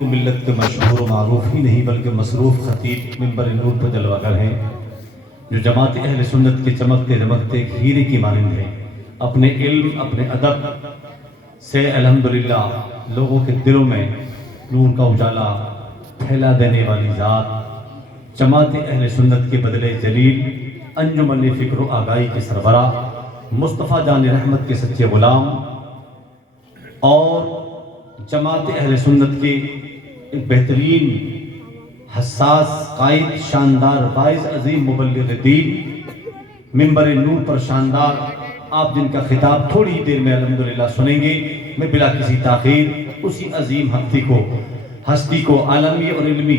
मिल्लत के मशहूर व मारूफ ही नहीं बल्कि मसरूफ़ ख़तीब मिंबर नूर पर जलवागर हैं, जो जमात अहले सुन्नत के चमकते दमकते हीरे की मानंद हैं। अपने इल्म अपने अदब से अल्हम्दुलिल्लाह लोगों के दिलों में नूर का उजाला फैला देने वाली ज़ात जमात अहले सुन्नत के बदले जलील अंजुमन फ़िक्र व आगाही के सरबरा मुस्तफ़ा जान रहमत के सच्चे ग़ुलाम और जमात अहले सुन्नत के एक बेहतरीन हसास कायद शानदार वाइज अजीम मुबल्लिग़ दीन मिंबर नूर पर शानदार आप जिनका खिताब थोड़ी ही देर में अल्हम्दुलिल्लाह सुनेंगे। मैं बिला किसी ताख़ीर उसी अजीम हस्ती को आलमी और इल्मी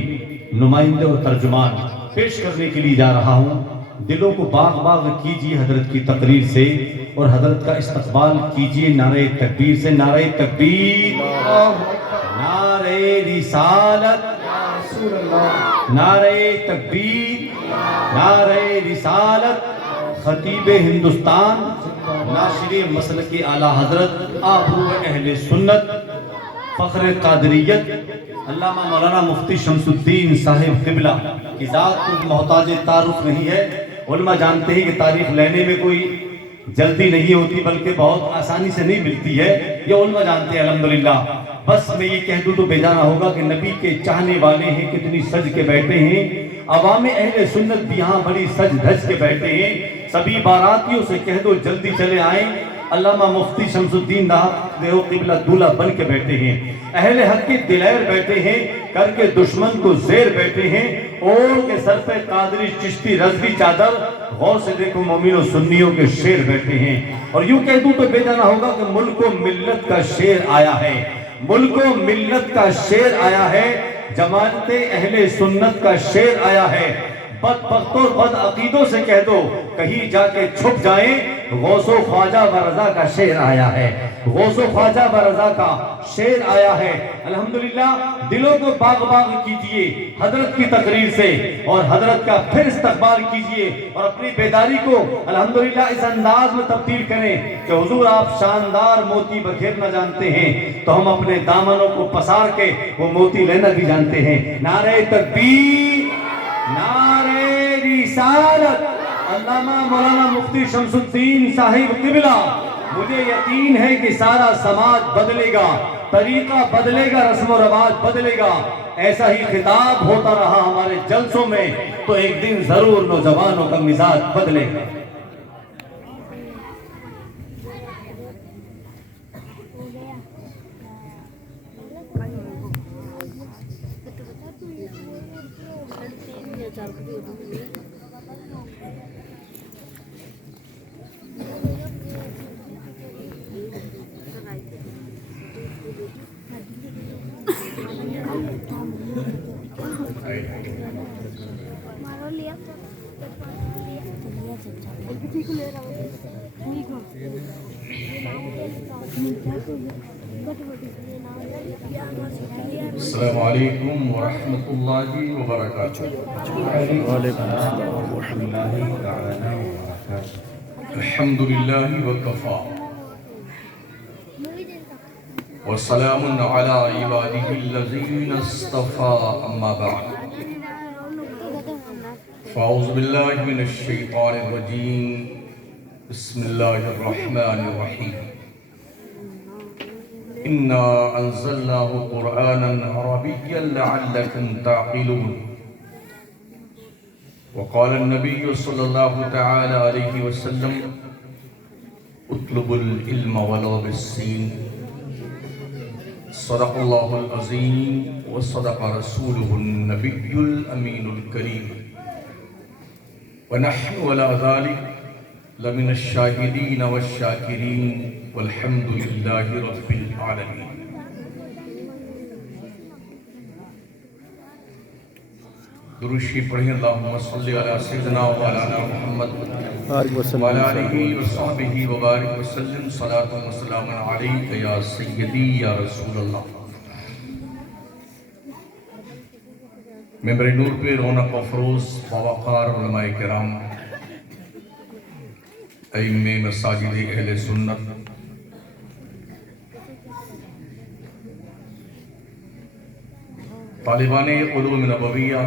नुमाइंदे और तर्जुमान पेश करने के लिए जा रहा हूँ। दिलों को बाग बाग कीजिए हजरत की तकरीर से और हजरत का इस्तकबाल कीजिए नारे तकबीर से। नारे तकबीर, नारे रिसालत, नारे तकबीर, नारे रिसालत। खतीब हिंदुस्तान नाशिर मसलक आला हजरत आबरू अहले सुन्नत फ़ख्र कादरियत अल्लामा मौलाना मुफ्ती शमसुद्दीन साहिब क़िबला की ज़ात कोई मोहताज तारुफ नहीं है। उलमा जानते हैं कि तारीफ लेने में कोई जल्दी नहीं होती बल्कि बहुत आसानी से नहीं मिलती है, ये उलमा जानते हैं अल्हम्दुलिल्लाह। बस मैं ये कह दूँ तो बेजाना होगा कि नबी के चाहने वाले हैं कितनी सज के बैठे हैं। अवाम अहले सुन्नत भी यहाँ बड़ी सज धज के बैठे हैं। सभी बारातियों से कह दो जल्दी चले आए। अल्लामा मुफ्ती शमसुद्दीन देहो क़िबला दूल्हा बन के बैठे हैं। अहले हक के दिलैर बैठे हैं, करके दुश्मन को ज़ेर बैठे हैं। ओढ़ के सर पे कादरी चिश्ती रज़वी चादर, गौर से देखो मोमिनो सुन्नियों के शेर बैठे हैं। और यूं कह दूं तो बेजाना होगा कि मुल्क व मिल्लत का शेर आया है, मुल्क व मिल्लत का शेर आया है, जमात अहले सुन्नत का शेर आया है। बदबख्तों बद अकीदों से कह दो कहीं जाके छुप जाए, गौसो ख्वाजा व रज़ा का शेर आया है, गौसो ख्वाजा व रज़ा का शेर आया है। अल्हम्दुलिल्लाह दिलों को बाग बाग कीजिए हजरत की तकरीर से और हजरत का फिर इस्तकबाल कीजिए और अपनी बेदारी को अल्हम्दुलिल्लाह इस अंदाज में तब्दील करें कि हुजूर आप शानदार मोती बखेरना जानते हैं तो हम अपने दामनों को पसार के वो मोती लेना भी जानते हैं। नारे तकबीर, नारे रिसालत। अल्लामा मौलाना मुफ्ती शमसुद्दीन साहिब क़िबला, मुझे यकीन है कि सारा समाज बदलेगा, तरीका बदलेगा, रस्म व रवाज बदलेगा। ऐसा ही खिताब होता रहा हमारे जलसों में तो एक दिन जरूर नौजवानों का मिजाज बदलेगा। अस्सलामु अलैकुम व रहमतुल्लाहि व बरकातुहू। अल्हम्दुलिल्लाहि व कफ़ा व सलामुन अला इबादिहिल्लज़ीना इस्तफ़ा अम्मा बअद। फ़अऊज़ु बिल्लाहि मिनश शैतानिर रजीम। बिस्मिल्लाहिर रहमानिर रहीम। इन्ना अंज़लनाहु क़ुरआनन अरबिय्यन लअल्लकुम ताक़िलून। वक़ाल अन्नबिय्यु सल्लल्लाहु तआला अलैहि वसल्लम उत्लुबुल इल्म वलो बिस्सीन। सदक़ल्लाहुल अज़ीम व सदक़ रसूलुहुन नबियुल अमीनुल करीम व नहनु अला ज़ालिक लमिनश शाहिदीन वश्शाकिरीन वल्हम्दुलिल्लाहि रब्बिल आलमीन। दुरूशी पढ़ें अल्लाहुम्मा सल्लि अला सय्यिदिना व मौलाना मुहम्मद व अला आलिहि व सहबिही व बारिक वसल्लम सलातन व सलामन अलैका या सय्यदी या रसूलल्लाह। मिंबर नूर पे रौनक अफरोज़ बावक़ार उलमाए किराम, अइम्मे मसाजिद अहले सुन्नत, तालिबान उलूम नबविया,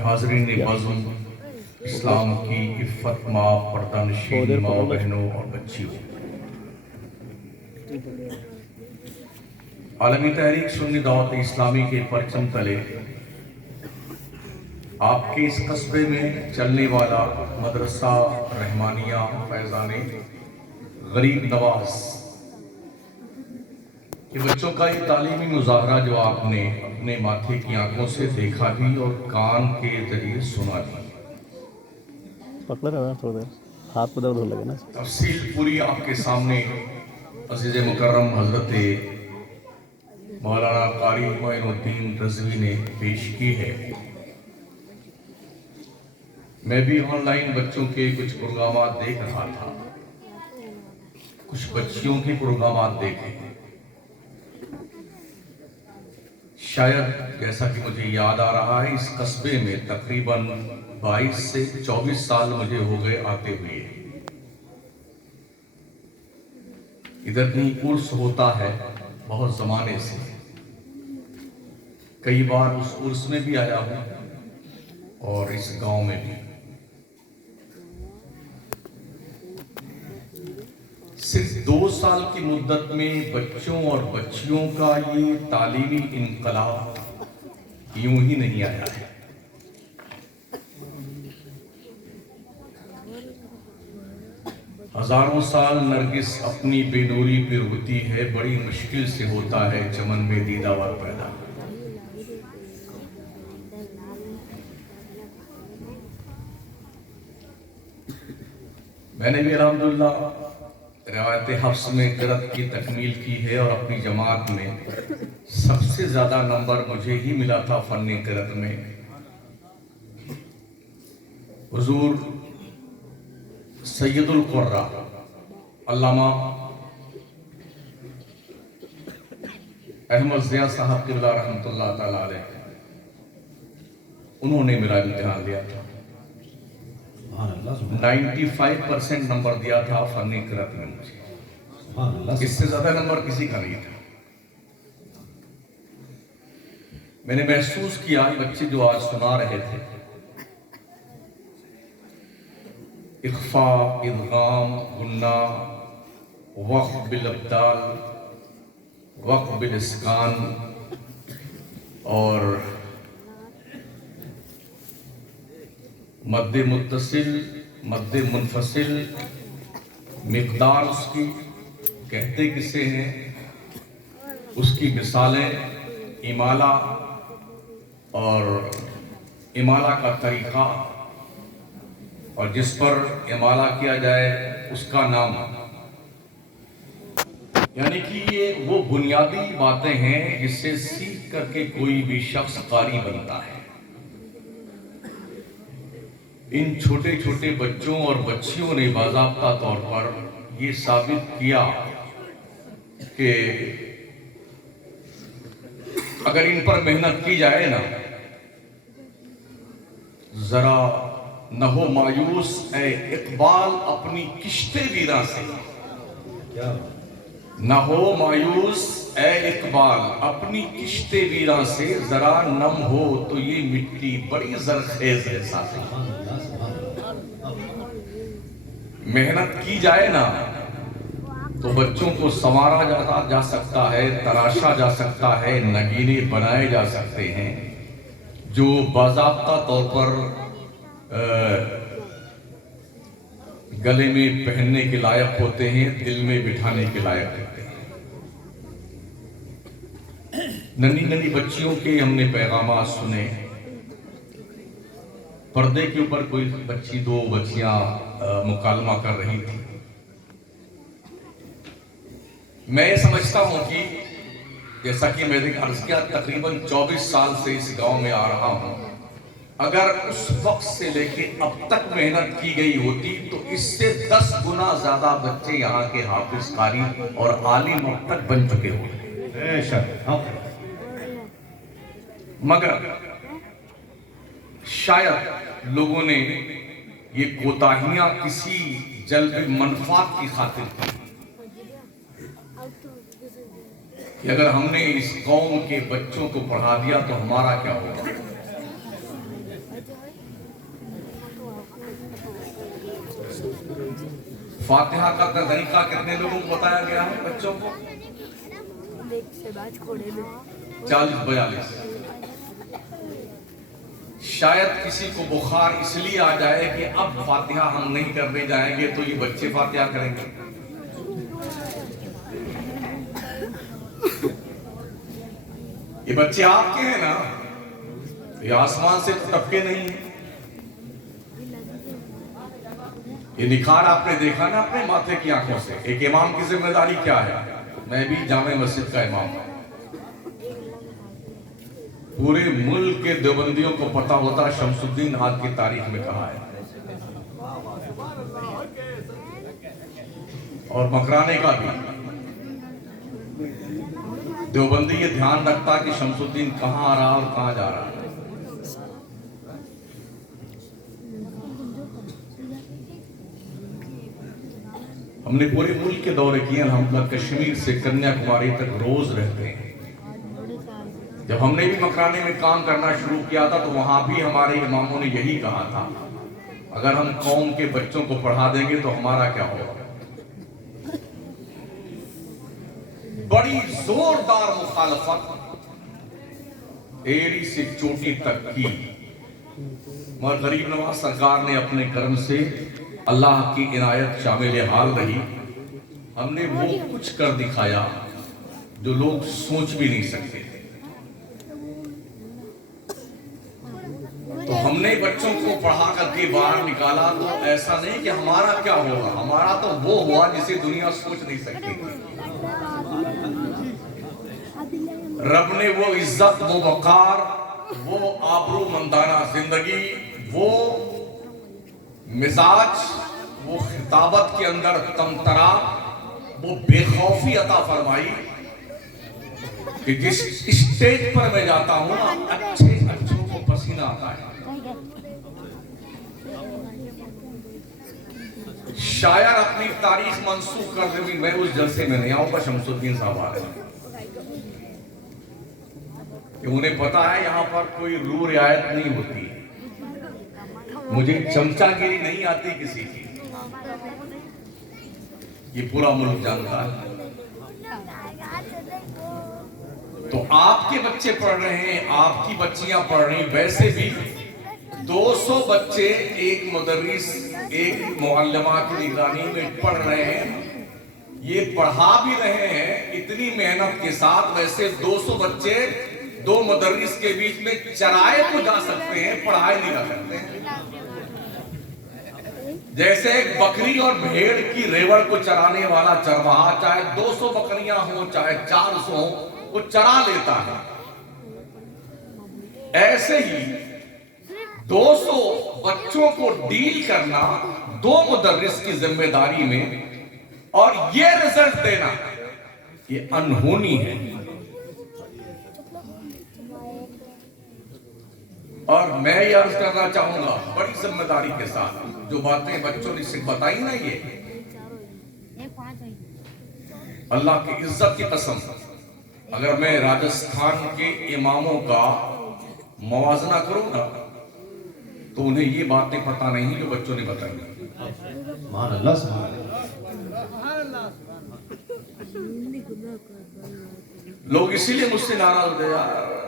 हाज़रीन बज़्म, इस्लाम की इफ़्फ़त माँ, पर्दा नशीन माँ बहनों और बच्चियों, आलमी तहरीक सुन्नी दावत इस्लामी के परचम तले आपके इस कस्बे में चलने वाला मदरसा रहमानिया फैज़ान गरीब नवाज कि बच्चों का ये तालीमी मुजाहरा जो आपने अपने माथे की आंखों से देखा भी और कान के जरिए सुना भी, पकड़ रहा है थोड़ा देर, हाथ पे दर्द होने लगे ना। तफसील पूरी आपके सामने अज़ीज़ मुकर्रम हज़रत मौलाना कारी मोइनुद्दीन रज़वी ने पेश की है। मैं भी ऑनलाइन बच्चों के कुछ प्रोग्राम देख रहा था, कुछ बच्चियों के प्रोग्राम देखे। शायद जैसा कि मुझे याद आ रहा है, इस कस्बे में तकरीबन 22 से 24 साल मुझे हो गए आते हुए। इधर कहीं उर्स होता है बहुत ज़माने से, कई बार उस उर्स में भी आया हूँ और इस गांव में भी। सिर्फ 2 साल की मुद्दत में बच्चों और बच्चियों का ये तालीमी इनकलाब यूं ही नहीं आया है। हजारों साल नरगिस अपनी बेनूरी पे होती है, बड़ी मुश्किल से होता है चमन में दीदावर पैदा। मैंने भी अल्हम्दुलिल्लाह रिवायत हफ्स में क़िरात की तकमील की है और अपनी जमात में सबसे ज़्यादा नंबर मुझे ही मिला था फ़न क़िरात में। हुज़ूर सैयदुल क़ुर्रा अल्लामा अहमद ज़िया साहब क़िबला रहमतुल्लाह तआला अलैह, उन्होंने मेरा इम्तिहान लिया था। 95% नंबर दिया था फ़न क़िरात में मुझे, इससे ज़्यादा नंबर किसी का नहीं था। मैंने महसूस किया बच्चे जो आज सुना रहे थे, इख्फा, इदगाम, गुन्ना, वक़्फ़ बिल अब्दाल, वक़्फ़ बिल इस्कान और मद्दे मुत्तसिल, मद्दे मुनफसिल, मिक़दार उसकी कहते किसे हैं, उसकी मिसालें, इमाला और इमाला का तरीक़ा और जिस पर इमाला किया जाए उसका नाम, यानी कि ये वो बुनियादी बातें हैं जिससे सीख करके कोई भी शख्स कारी बनता है। इन छोटे छोटे बच्चों और बच्चियों ने बाज़ाब्ता तौर पर ये साबित किया कि अगर इन पर मेहनत की जाए ना, जरा न हो मायूस ए इकबाल अपनी किश्ते वीरा से, न हो मायूस ए इकबाल अपनी किश्ते वीरा से, जरा नम हो तो ये मिट्टी बड़ी जरखेज है साथी। मेहनत की जाए ना तो बच्चों को संवारा जा सकता है, तराशा जा सकता है, नगीने बनाए जा सकते हैं जो बाज़ाब्ता तौर पर गले में पहनने के लायक होते हैं, दिल में बिठाने के लायक होते हैं। नन्ही नन्ही बच्चियों के हमने पैगाम सुने। पर्दे के ऊपर कोई बच्ची, 2 बच्चियां मुकालमा कर रही थी। मैं समझता हूं कि जैसा कि मैंने अर्ज किया, तकरीबन 24 साल से इस गांव में आ रहा हूं, अगर उस वक्त से लेके अब तक मेहनत की गई होती तो इससे 10 गुना ज्यादा बच्चे यहाँ के हाफिज, कारी और आलिम अब तक बन चुके होते। मगर शायद लोगों ने ये कोताहियां किसी जल्ब मनफात की खातिर की। कि अगर हमने इस कौम के बच्चों को पढ़ा दिया तो हमारा क्या होगा। फातिहा का तरीका कितने लोगों को बताया गया है बच्चों को? 40-42। शायद किसी को बुखार इसलिए आ जाए कि अब फातिहा हम नहीं करने जाएंगे तो ये बच्चे फातिहा करेंगे। ये बच्चे आपके हैं ना, ये आसमान से टपके नहीं है। ये निखार आपने देखा ना अपने माथे की आंखों से। एक इमाम की जिम्मेदारी क्या है? मैं भी जामे मस्जिद का इमाम हूं। पूरे मुल्क के देवबंदियों को पता होता शमसुद्दीन आज की तारीख में कहा है, और मकराने का भी। देवबंदी ये ध्यान रखता कि शमसुद्दीन कहां आ रहा और कहां जा रहा है। हमने पूरे मुल्क के दौरे किए, हम कश्मीर से कन्याकुमारी तक रोज रहते हैं। जब हमने भी मकराने में काम करना शुरू किया था तो वहां भी हमारे इमामों ने यही कहा था, अगर हम कौम के बच्चों को पढ़ा देंगे तो हमारा क्या होगा। बड़ी जोरदार मुखालफत एड़ी से चोटी तक की, मगर गरीब नवाज सरकार ने अपने कर्म से, अल्लाह की इनायत शामिल हाल रही, हमने वो कुछ कर दिखाया जो लोग सोच भी नहीं सकते थे। तो हमने बच्चों को पढ़ा करके बाहर निकाला, तो ऐसा नहीं कि हमारा क्या होगा, हमारा तो वो हुआ जिसे दुनिया सोच नहीं सकती। रब ने वो इज्जत, वो वकार, वो आबरूमंदाना जिंदगी, वो मिजाज, वो खिताबत के अंदर तमतरा, वो बेखौफी अता फरमाई कि जिस स्टेज पर मैं जाता हूं अच्छे अच्छों को पसीना आता है। शायर अपनी तारीख मंसूख कर दे, मैं उस जलसे में नहीं आऊंगा, शमसुद्दीन साहब आ रहे हैं। उन्हें पता है यहां पर कोई रू रियायत नहीं होती, मुझे चमचागिरी नहीं आती किसी की, ये पूरा मुल्क जानता है। तो आपके बच्चे पढ़ रहे हैं, आपकी बच्चियां पढ़ रही, वैसे भी 200 बच्चे एक मुदर्रिस, एक मुअल्लिमा की निगरानी में पढ़ रहे हैं, ये पढ़ा भी रहे हैं इतनी मेहनत के साथ। वैसे 200 बच्चे 2 मुदर्रिस के बीच में चराए तो जा सकते हैं, पढ़ाए नहीं जा सकते हैं। जैसे एक बकरी और भेड़ की रेवड़ को चराने वाला चरवाहा, चाहे 200 बकरियां हो चाहे 400 हो, वो चरा लेता है। ऐसे ही 200 बच्चों को डील करना 2 मुदर्रिस की जिम्मेदारी में, और ये रिजल्ट देना, ये अनहोनी है। और मैं ये अर्ज करना चाहूंगा बड़ी जिम्मेदारी के साथ, जो बातें बच्चों ने सिर्फ बताई ना, ये अल्लाह की इज्जत की कसम, अगर मैं राजस्थान के इमामों का मवाजना करूं ना, तो उन्हें ये बातें पता नहीं जो बच्चों ने बताई। मान अल्लाह। लोग इसीलिए मुझसे नाराज होते, यार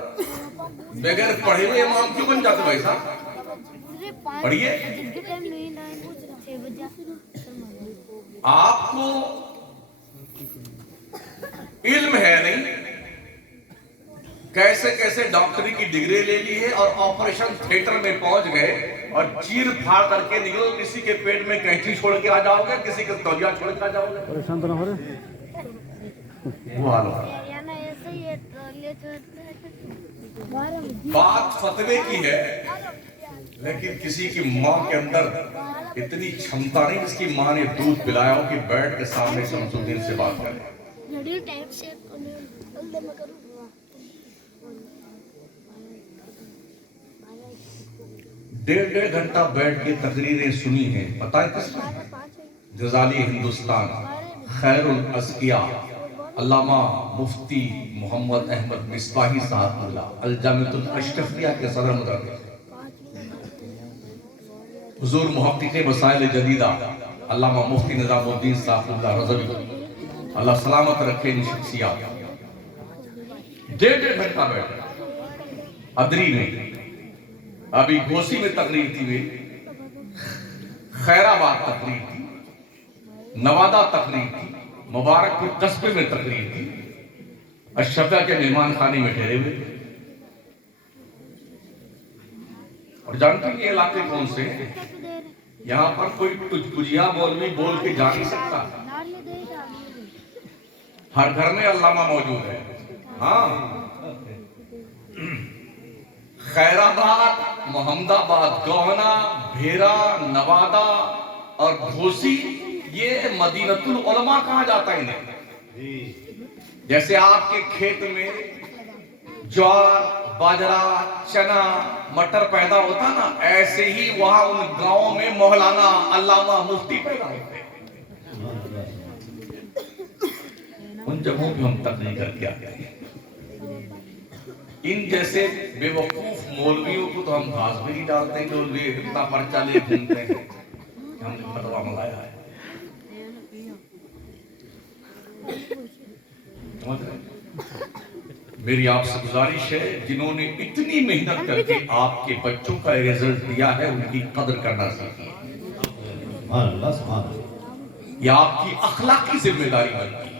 बगैर पढ़े हुए इमाम क्यों बन जाते भाई साहब? पढ़िए। आपको इल्म है नहीं, कैसे कैसे डॉक्टरी की डिग्री ले ली है और ऑपरेशन थिएटर में पहुंच गए और चीर फाड़ करके निकलो, किसी के पेट में कैंची छोड़ के आ जाओगे, किसी के तौलिया छोड़ के आ जाओगे। परेशान तो ना हो रहे? वो हाल है। बात फतवे की है, लेकिन किसी की माँ के अंदर इतनी क्षमता नहीं जिसकी माँ ने दूध पिलाया हो कि बैठ के सामने शमसुद्दीन से बात करे। 1.5 घंटा बैठ के तकरीरें सुनी हैं, पता है किसने? गजाली हिंदुस्तान, खैरुल अस्किया, अल्लामा मुफ्ती मोहम्मद अहमद मिसबाही साहब अल-जामिअतुल अशरफिया के सदर मुदर्रिस, हुजूर मुहक्किक़ मसाइल जदीदा अल्लामा मुफ्ती निज़ामुद्दीन साहिब रज़वी, अल्लाह सलामत रखे इन शख्सियत। डेढ़ घंटा बैठे अदरी में, अभी घोसी में तकरीर थी, वे खैराबाद तकरीर थी, नवादा तकरीर थी, मुबारकपुर कस्बे में तकरीर थी, अशरफिया के मेहमान खाने में ठहरे हुए थे। और जानते हैं ये इलाके कौन से हैं? यहाँ पर कोई तुझकुजिया मौलवी बोल के जा नहीं सकता। हर घर में अल्लामा मौजूद है। हाँ, खैराबाद, मोहम्मदाबाद, गोहना, भेरा, नवादा और घोसी, ये मदीनतुल उलमा कहा जाता है इन्हें। जैसे आपके खेत में ज्वार, बाजरा, चना, मटर पैदा होता ना, ऐसे ही वहां उन गांवों में मौलाना अल्लामा मुफ्ती पैदा होते हैं। उन जगहों पे हम तकलीफ करके आते हैं। इन जैसे बेवकूफ मौलवियों को तो हम घास भी नहीं डालते हैं, जो वे इतना पर्चा ले घूमते हैं। हमने फतवा मंगाया है। मेरी आपसे गुजारिश है, जिन्होंने इतनी मेहनत करके आपके बच्चों का रिजल्ट दिया है, उनकी कदर करना सीखिए। यह आपकी अखलाकी जिम्मेदारी बनती है।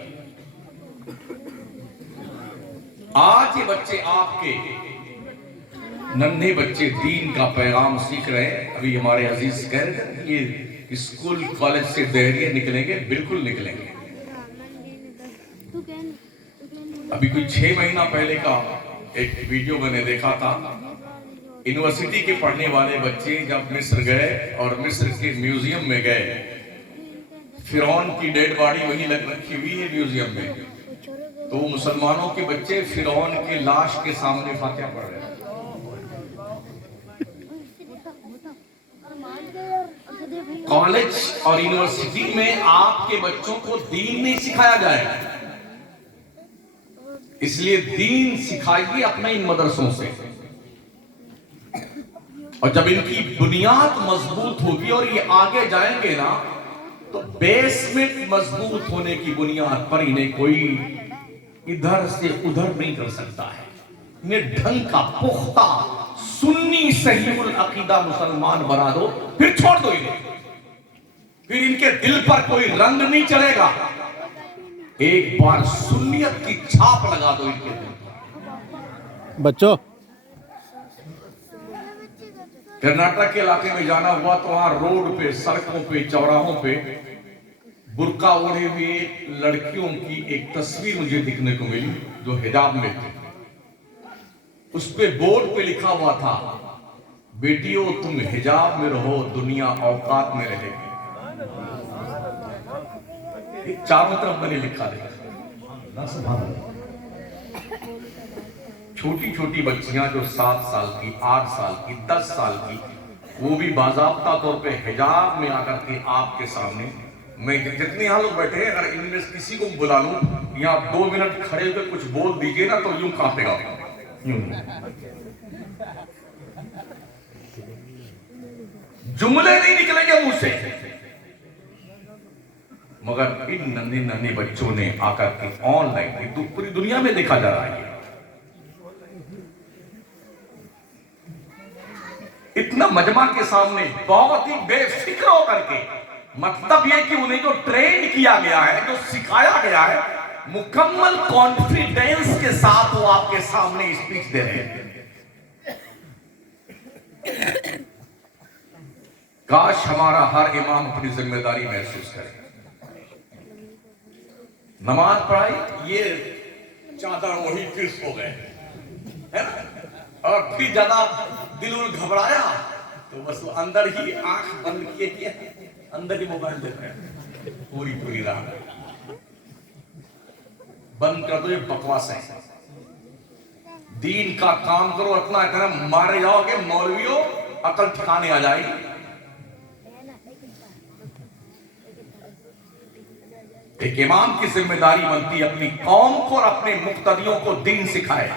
आज ये बच्चे आपके नन्हे बच्चे दीन का पैगाम सीख रहे हैं। अभी हमारे अजीज कह रहे थे ये स्कूल कॉलेज से बहरिए निकलेंगे, बिल्कुल निकलेंगे। अभी कोई 6 महीना पहले का एक वीडियो मैंने देखा था। यूनिवर्सिटी के पढ़ने वाले बच्चे जब मिस्र गए और मिस्र के म्यूजियम में गए, फिरौन की डेड बॉडी वहीं लग रखी हुई है म्यूजियम में, तो मुसलमानों के बच्चे फिरौन की लाश के सामने फातिहा पढ़ रहे हैं। कॉलेज और यूनिवर्सिटी में आपके बच्चों को दीन नहीं सिखाया जाएगा, इसलिए दीन सिखाइए अपने इन मदरसों से। और जब इनकी बुनियाद मजबूत होगी और ये आगे जाएंगे ना, तो बेसमेंट मजबूत होने की बुनियाद पर इन्हें कोई इधर से उधर नहीं कर सकता है। इन्हें ढंग का पुख्ता सुन्नी सहीहुल अकीदा मुसलमान बना दो, फिर छोड़ दो इन्हें, फिर इनके दिल पर कोई रंग नहीं चलेगा। एक बार सुन्नियत की छाप लगा दो इनके दिल पर। बच्चों, कर्नाटक के इलाके में जाना हुआ तो वहां रोड पे, सड़कों पे, चौराहों पे बुर्का ओढ़े हुए लड़कियों की एक तस्वीर मुझे दिखने को मिली जो हिजाब में थी। उस पे बोर्ड पे लिखा हुआ था, बेटियों तुम हिजाब में रहो, दुनिया औकात में रहेगी। चारों तरफ मैंने लिखा देखा। छोटी छोटी बच्चियां जो 7 साल की, 8 साल की, 10 साल की, वो भी बाज़ाब्ता तौर पे हिजाब में आकर के आपके सामने, मैं जितने यहाँ लोग बैठे हैं, अगर इनमें किसी को बुला लूं, यहाँ 2 मिनट खड़े होकर कुछ बोल दीजिए ना, तो यूं कांपेगा, यूं जुमले नहीं निकलेंगे मुंह से। मगर इन नन्हे नन्हे बच्चों ने आकर के ऑनलाइन पूरी दुनिया में देखा जा रहा है, इतना मजमा के सामने बहुत ही बेफिक्र होकर के, मतलब यह कि उन्हें जो ट्रेन किया गया है, जो सिखाया गया है, मुकम्मल कॉन्फिडेंस के साथ वो आपके सामने स्पीच दे रहे हैं। काश हमारा हर इमाम अपनी जिम्मेदारी महसूस करे। नमाज पढ़ाई, ये चादर वही फिर हो गए, है ना? और फिर ज्यादा दिल घबराया तो बस अंदर ही आंख बंद किए, अंदर ही मोबाइल देख रहे हैं पूरी रात। बंद कर दो ये बकवास है, दीन का काम करो। इतना मारे जाओगे मौलवियों, अकल ठिकाने आ जाएगी। एक इमाम की जिम्मेदारी बनती है अपनी कौम को और अपने मुक्तदियों को दीन सिखाए।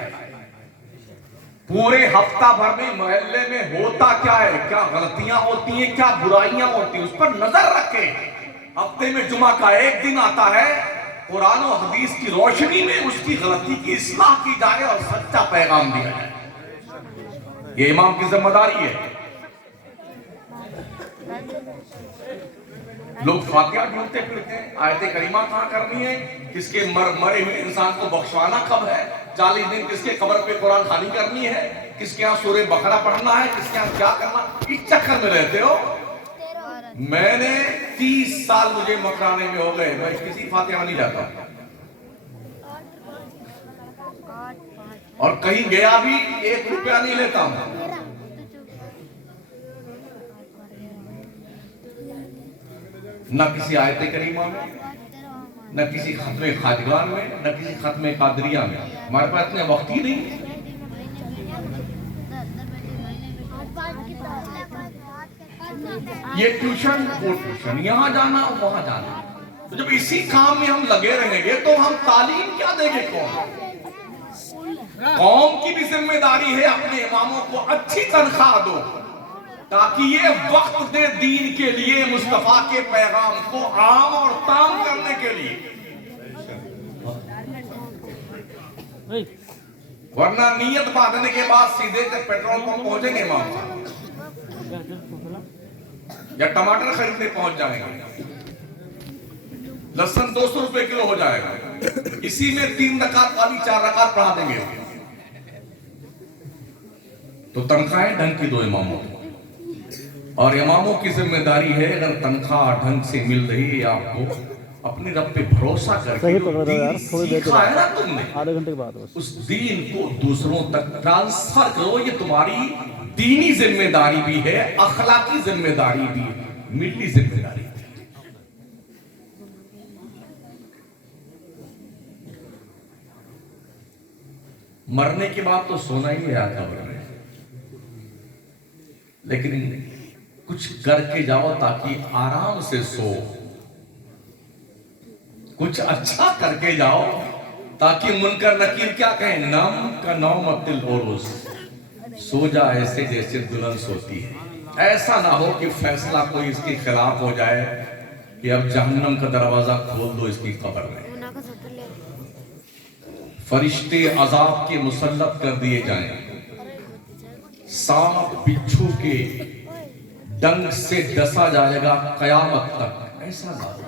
पूरे हफ्ता भर में मोहल्ले में होता क्या है, क्या गलतियां होती हैं, क्या बुराइयां होती हैं, उस पर नजर रखे। हफ्ते में जुमा का एक दिन आता है, कुरान और हदीस की रोशनी में उसकी गलती की इस्लाह की जाए और सच्चा पैगाम दिया जाए। ये इमाम की जिम्मेदारी है। लोग फातिहा ढूंढते फिरते हैं, आयते करीमा कहां करनी है, किसके मरे हुए इंसान को बख्शवाना कब है, 40 दिन किसके कब्र पे कुरान खानी करनी है, किसके यहाँ सूरे बकरा पढ़ना है, किसके यहाँ क्या करना, इस चक्कर में रहते हो। मैंने 30 साल मुझे मकराने में हो गए, मैं किसी फातिहा में नहीं जाता और कहीं गया भी 1 रुपया नहीं लेता हूं। न किसी आयते करीमा में, न किसी खत्मे खाजगान में, न किसी खत्मे कादरिया में। हमारे पास इतने वक्त ही नहीं। ये ट्यूशन, वो ट्यूशन, यहां जाना वहां जाना। तो जब इसी काम में हम लगे रहेंगे तो हम तालीम क्या देंगे कौम की भी जिम्मेदारी है अपने इमामों को अच्छी तनख्वाह दो ताकि ये वक्त दे दीन के लिए, मुस्तफा के पैगाम को आम और ताम करने के लिए। वरना नियत बांधने के बाद सीधे से पेट्रोल पंप पहुंचेंगे इमाम साहब, या टमाटर खरीदने पहुंच जाएंगे, लहसुन 200 रुपए किलो हो जाएगा, इसी में 3 रकात वाली 4 रकात पढ़ा देंगे। तो तनख्वाहें ढंग की दो इमामों को, और इमामों की जिम्मेदारी है अगर तनख्वाह ढंग से मिल रही है आपको, अपने रब पे भरोसा करके सीखा है ना तुमने, आधे घंटे के बाद उस दीन को दूसरों तक ट्रांसफर करो। ये तुम्हारी दीनी जिम्मेदारी भी है, अखलाकी जिम्मेदारी भी है, मिली जिम्मेदारी। मरने के बाद तो सोना ही है कब्र में, लेकिन कुछ करके जाओ ताकि आराम से सो, कुछ अच्छा करके जाओ ताकि मुनकर नकीर क्या कहें, नाम का नौम अब्दुल ओरोस, सो जा ऐसे जैसे दुल्हन सोती है। ऐसा ना हो कि फैसला कोई इसके खिलाफ हो जाए कि अब जहन्नम का दरवाजा खोल दो इसकी कब्र में, फरिश्ते अजाब के मुसल्लत कर दिए जाएं, सांप बिच्छू के डंग से डसा जाएगा कयामत तक। ऐसा ना हो,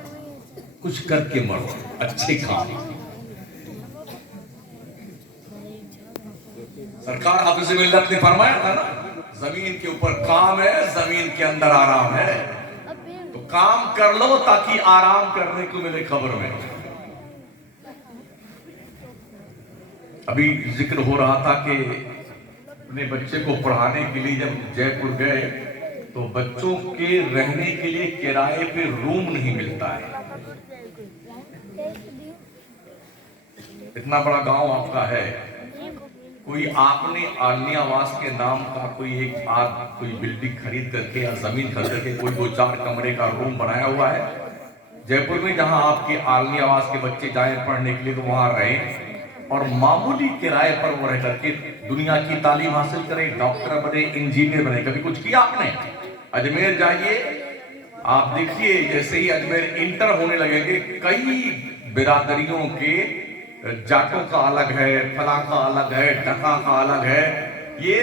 कुछ करके मरो, अच्छे काम। सरकार हाफिज़ मिल्लत ने फरमाया था ना, जमीन के ऊपर काम है, जमीन के अंदर आराम है। तो काम कर लो ताकि आराम करने को मिले खबर में। अभी जिक्र हो रहा था कि अपने बच्चे को पढ़ाने के लिए जब जयपुर गए तो बच्चों के रहने के लिए किराए पे रूम नहीं मिलता है। इतना बड़ा गांव आपका है, कोई आपने आलमी आवास के नाम का कोई बिल्डिंग खरीद करके या जमीन खरीद करके कोई 2-4 कमरे का रूम बनाया हुआ है जयपुर में, जहां आपके आलमी आवास के बच्चे जाएं पढ़ने के लिए तो वहां रहें और मामूली किराए पर वो रह करके दुनिया की तालीम हासिल करें, डॉक्टर बने, इंजीनियर बने। कभी कुछ किया आपने? अजमेर जाइए, आप देखिए जैसे ही अजमेर इंटर होने लगेंगे, कई बिरादरियों के, जाटों का अलग है, फला का अलग है, ढका का अलग है, ये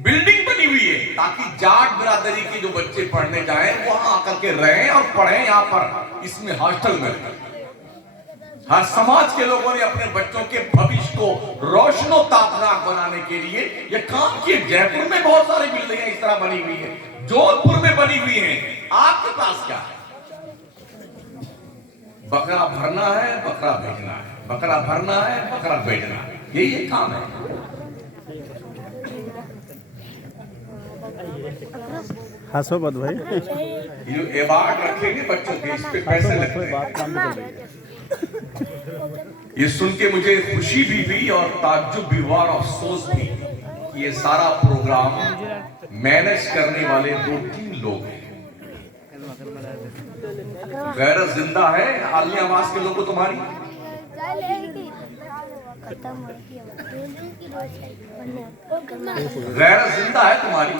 बिल्डिंग बनी हुई है ताकि जाट बिरादरी के जो बच्चे पढ़ने जाएं वहां आकर के रहें और पढ़ें। यहाँ पर इसमें हॉस्टल में हर समाज के लोगों ने अपने बच्चों के भविष्य को रोशनो ताबनाक बनाने के लिए ये काम किए। जयपुर में बहुत सारी बिल्डिंगें इस तरह बनी हुई है, जोधपुर में बनी हुई है। आपके पास क्या है? बकरा भरना है, बकरा भेजना है, बकरा भरना है, बकरा भेजना है, यही काम है। हंसो मत भाई। ये अवार्ड रखेंगे बच्चों के, इस पे पैसे लगते हैं। ये सुन के मुझे खुशी भी हुई और ताज्जुब भी हुआ और अफसोस भी। ये सारा प्रोग्राम मैनेज करने वाले 2-3 लोग हैं। गैरत जिंदा है आली आवाज के लोगों तुम्हारी? गैरत जिंदा है तुम्हारी?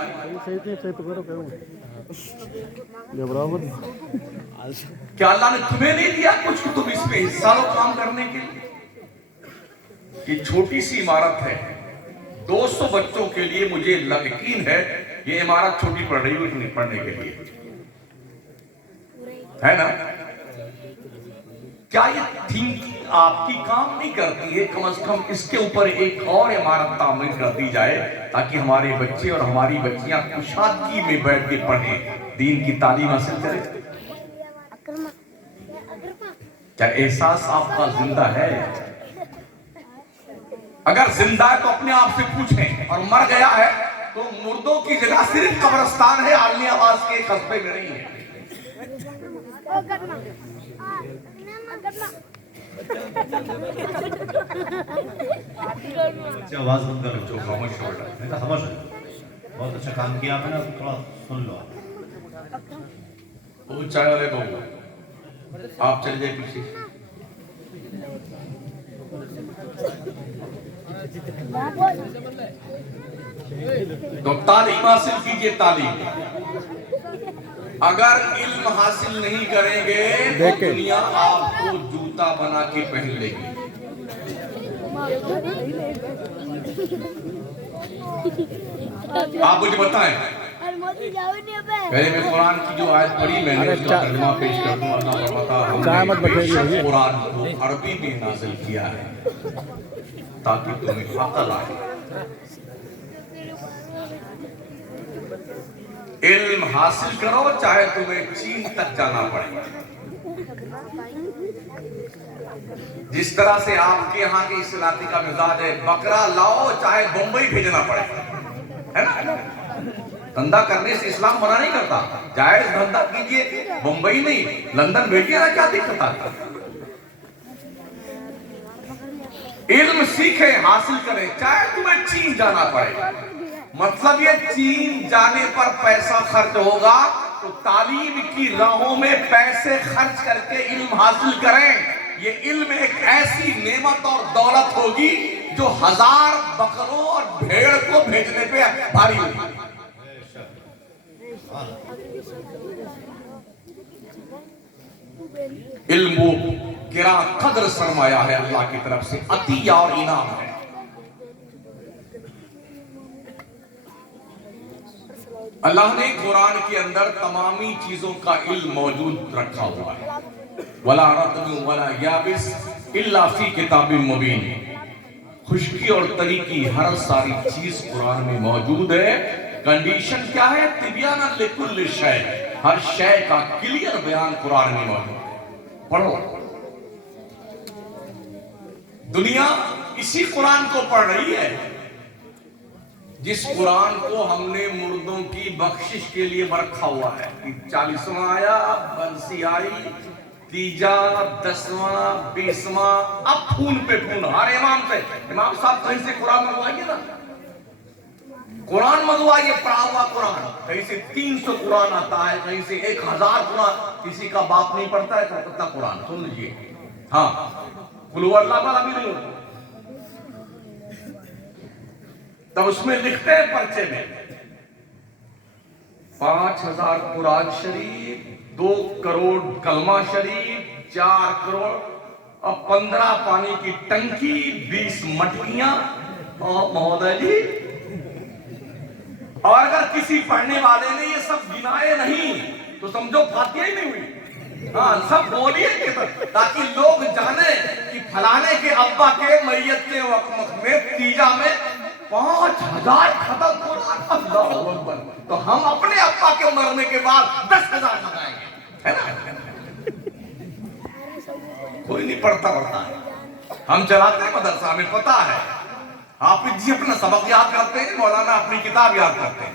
क्या अल्लाह ने तुम्हें नहीं दिया कुछ कि तुम इसमें हिस्सा लो काम करने के लिए? ये छोटी सी इमारत है, 200 बच्चों के लिए। मुझे यकीन है ये इमारत छोटी पड़ रही है पढ़ने के लिए, है ना? क्या ये थिंक आपकी काम नहीं करती है? कम से कम इसके ऊपर एक और इमारत तामीर कर दी जाए ताकि हमारे बच्चे और हमारी बच्चियां कुशादगी में बैठ के पढ़ें, दीन की तालीम हासिल करें। क्या एहसास आपका जिंदा है? अगर जिंदा है तो अपने आप से पूछें, और मर गया है तो मुर्दों की जगह सिर्फ कब्रिस्तान है, आलमी आवाज के कस्बे में नहीं है। आवाज बंद करो, जो खामोश हो रहा है। खामोश है, बहुत अच्छा काम किया आपने, थोड़ा सुन लो। वो चाय वाले को आप चल जाए पीछे। तो तालीम हासिल कीजिए, तालीम। अगर इल्म हासिल नहीं करेंगे तो दुनिया आपको जूता बना के पहन लेगी। आप मुझे बताएं, पहले मैं कुरान की जो आयत पढ़ी मैंने उसका तर्जुमा पेश कर दूं। अल्लाह हमने कुरान को अरबी में नाज़िल किया है ताकि तुम्हें अक़ल आए। इल्म हासिल करो चाहे तुम्हें चीन तक जाना पड़े। जिस तरह से आपके यहाँ के इस इलाके का मिजाज है, बकरा लाओ चाहे बंबई भेजना पड़े, है ना? धंधा करने से इस्लाम मना नहीं करता, जायज धंधा कीजिए, बंबई नहीं लंदन भेजिए ना, क्या दिक्कत आता? इल्म सीखे, हासिल करें चाहे तुम्हें चीन जाना पड़े। मतलब ये चीन जाने पर पैसा खर्च होगा तो तालीम की राहों में पैसे खर्च करके इल्म हासिल करें। ये इल्म एक ऐसी नेमत और दौलत होगी जो 1000 बकरों और भेड़ को भेजने पे भारी होगी। इल्म वो किरा कदर सरमाया है, अल्लाह की तरफ से अतिया और इनाम है। अल्लाह ने कुरान के अंदर तमामी चीजों का इल्म मौजूद रखा हुआ है। वला रत्न वला याबिस इल्ला फी किताबिन मुबीन। खुश्की और तरी की हर सारी चीज कुरान में मौजूद है। कंडीशन क्या है? तिबियाना लिकुल्ल शै, हर शै का क्लियर बयान कुरान में मौजूद है। पढ़ो, दुनिया इसी कुरान को पढ़ रही है जिस कुरान को हमने मुर्दों की बख्शिश के लिए रखा हुआ है। 40वां आया, बंसी आई, तीजा, 10वां, 20वां, अब खून पे खून। हर इमाम से, इमाम साहब कहीं से कुरान मंगवाइए ना, कुरान मंगवाइए, पढ़ा हुआ कुरान। कहीं से 300 कुरान आता है, कहीं से 1000 कुरान। किसी का बाप नहीं पढ़ता है कितना कुरान, सुन लीजिए। हाँ, कुल अल्लाह वाला भी नहीं होता। तब उसमें लिखते हैं पर्चे में 5000 कुरान शरीफ, 2 करोड़ कलमा शरीफ, 4 करोड़ और 15 पानी की टंकी, 20 मटकियां। और महोदय जी, और अगर किसी पढ़ने वाले ने ये सब गिनाए नहीं तो समझो फातिहा ही नहीं हुई। हाँ, सब बोलिए ताकि लोग जाने कि फलाने के अब्बा के मैयत के वक्त में तीजा में 5000 खत्म कुरान। अल्लाहु अकबर। तो हम अपने अब्बा के मरने के बाद 10,000 लगाएंगे, है ना? कोई नहीं पढ़ता है। हम चलाते हैं मदरसा, हमें पता है। आप जी अपना सबक याद करते हैं, मौलाना अपनी किताब याद करते हैं।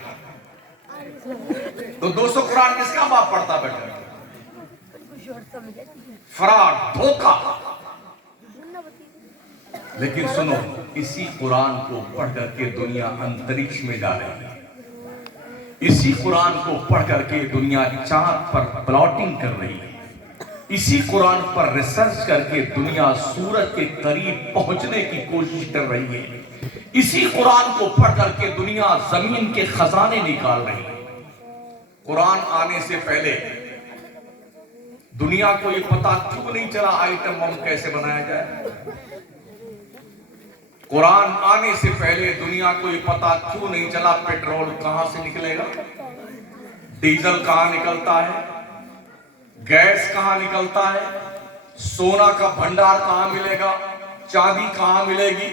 तो 200 कुरान किसका बाप पढ़ता बेटा? फ्रॉड, धोखा। लेकिन सुनो, इसी कुरान को पढ़ करके दुनिया अंतरिक्ष में जा रही है। इसी कुरान को पढ़ करके दुनिया चांद पर प्लॉटिंग कर रही है। इसी कुरान पर रिसर्च करके दुनिया सूरज के करीब पहुंचने की कोशिश कर रही है। इसी कुरान को पढ़ करके दुनिया जमीन के खजाने निकाल रही है। कुरान आने से पहले दुनिया को यह पता क्यों नहीं चला आइटम बम कैसे बनाया जाए? कुरान आने से पहले दुनिया को यह पता क्यों नहीं चला पेट्रोल कहां से निकलेगा, डीजल कहां निकलता है, गैस कहां निकलता है, सोना का भंडार कहां मिलेगा, चांदी कहां मिलेगी,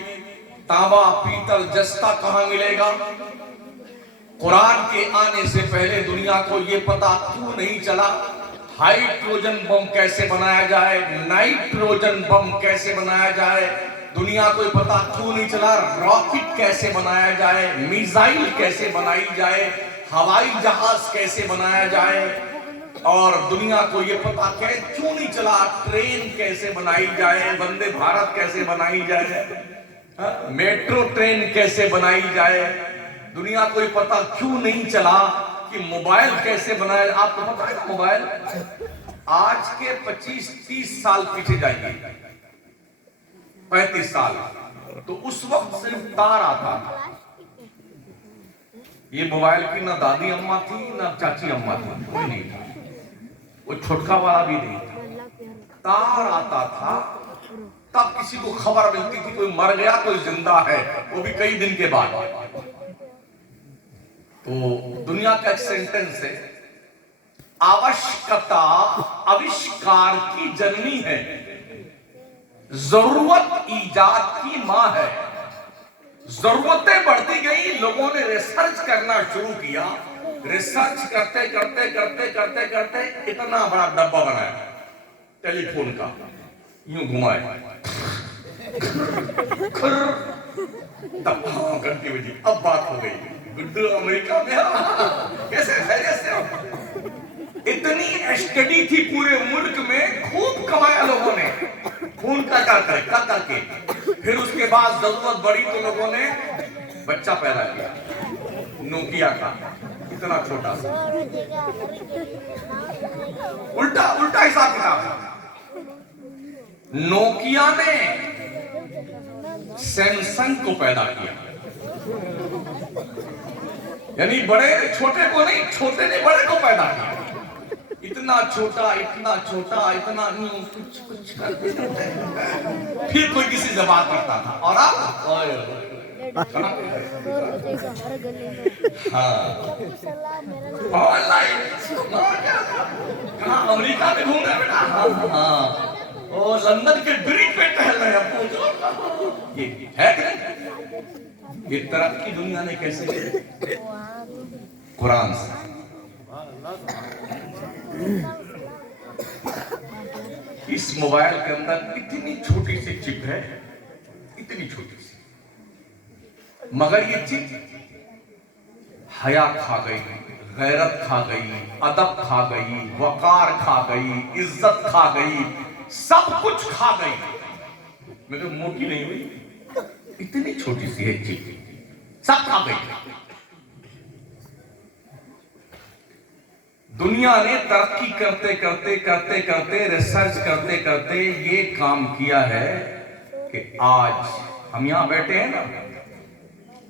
तांबा पीतल जस्ता कहां मिलेगा। कुरान के आने से पहले दुनिया को यह पता क्यों नहीं चला हाइड्रोजन बम कैसे बनाया जाए, नाइट्रोजन बम कैसे बनाया जाए। दुनिया को पता क्यों नहीं चला रॉकेट कैसे बनाया जाए, मिसाइल कैसे बनाई जाए, हवाई जहाज कैसे बनाया जाए। और दुनिया को यह पता क्यों नहीं चला ट्रेन कैसे बनाई जाए, वंदे भारत कैसे बनाई जाए, मेट्रो ट्रेन कैसे बनाई जाए। दुनिया को यह पता क्यों नहीं चला कि मोबाइल कैसे बनाया। आपको पता है ना मोबाइल आज के 25-30 साल पीछे जाइए, 35 साल, तो उस वक्त सिर्फ तार आता था। ये मोबाइल की ना दादी अम्मा थी ना चाची अम्मा थी, कोई नहीं था, वो छोटका वाला भी नहीं था, तार आता था। तब किसी को खबर मिलती थी कोई मर गया कोई जिंदा है, वो भी कई दिन के बाद। तो दुनिया का एक सेंटेंस है, आवश्यकता आविष्कार की जननी है, जरूरत ईजाद की मां है। जरूरतें बढ़ती गई, लोगों ने रिसर्च करना शुरू किया। रिसर्च करते करते करते करते करते इतना बड़ा डब्बा बनाया टेलीफोन का, यूं घुमाए, तब घंटी बजी, अब बात हो गई। गुड्डू अमेरिका में कैसे खैरियत से। इतनी स्टडी थी पूरे मुल्क में, खूब कमाया लोगों ने खून का करके। फिर उसके बाद जरूरत बढ़ी तो लोगों ने बच्चा पैदा किया, नोकिया का, इतना छोटा सा। उल्टा हिसाब किताब। नोकिया ने सैमसंग को पैदा किया, यानी बड़े ने छोटे को नहीं, छोटे ने बड़े को पैदा किया। इतना छोटा इतना कुछ करते रहते। फिर कोई किसी से बात करता था, और अब ऑनलाइन कहाँ अमेरिका में घूम रहे बेटा, हाँ, लंदन के ब्रिज पे टहल रहे हैं। ये है कि नहीं? ये तरक्की दुनिया ने कैसे की? कुरान से। इस मोबाइल के अंदर इतनी छोटी सी चिप है, इतनी छोटी सी, मगर ये चिप हया खा गई, गैरत खा गई, अदब खा गई, वकार खा गई, इज्जत खा गई, सब कुछ खा गई, मगर मोटी नहीं हुई। इतनी छोटी सी है चिप, सब खा गई। दुनिया ने तरक्की करते करते करते करते रिसर्च करते करते ये काम किया है कि आज हम यहां बैठे हैं ना,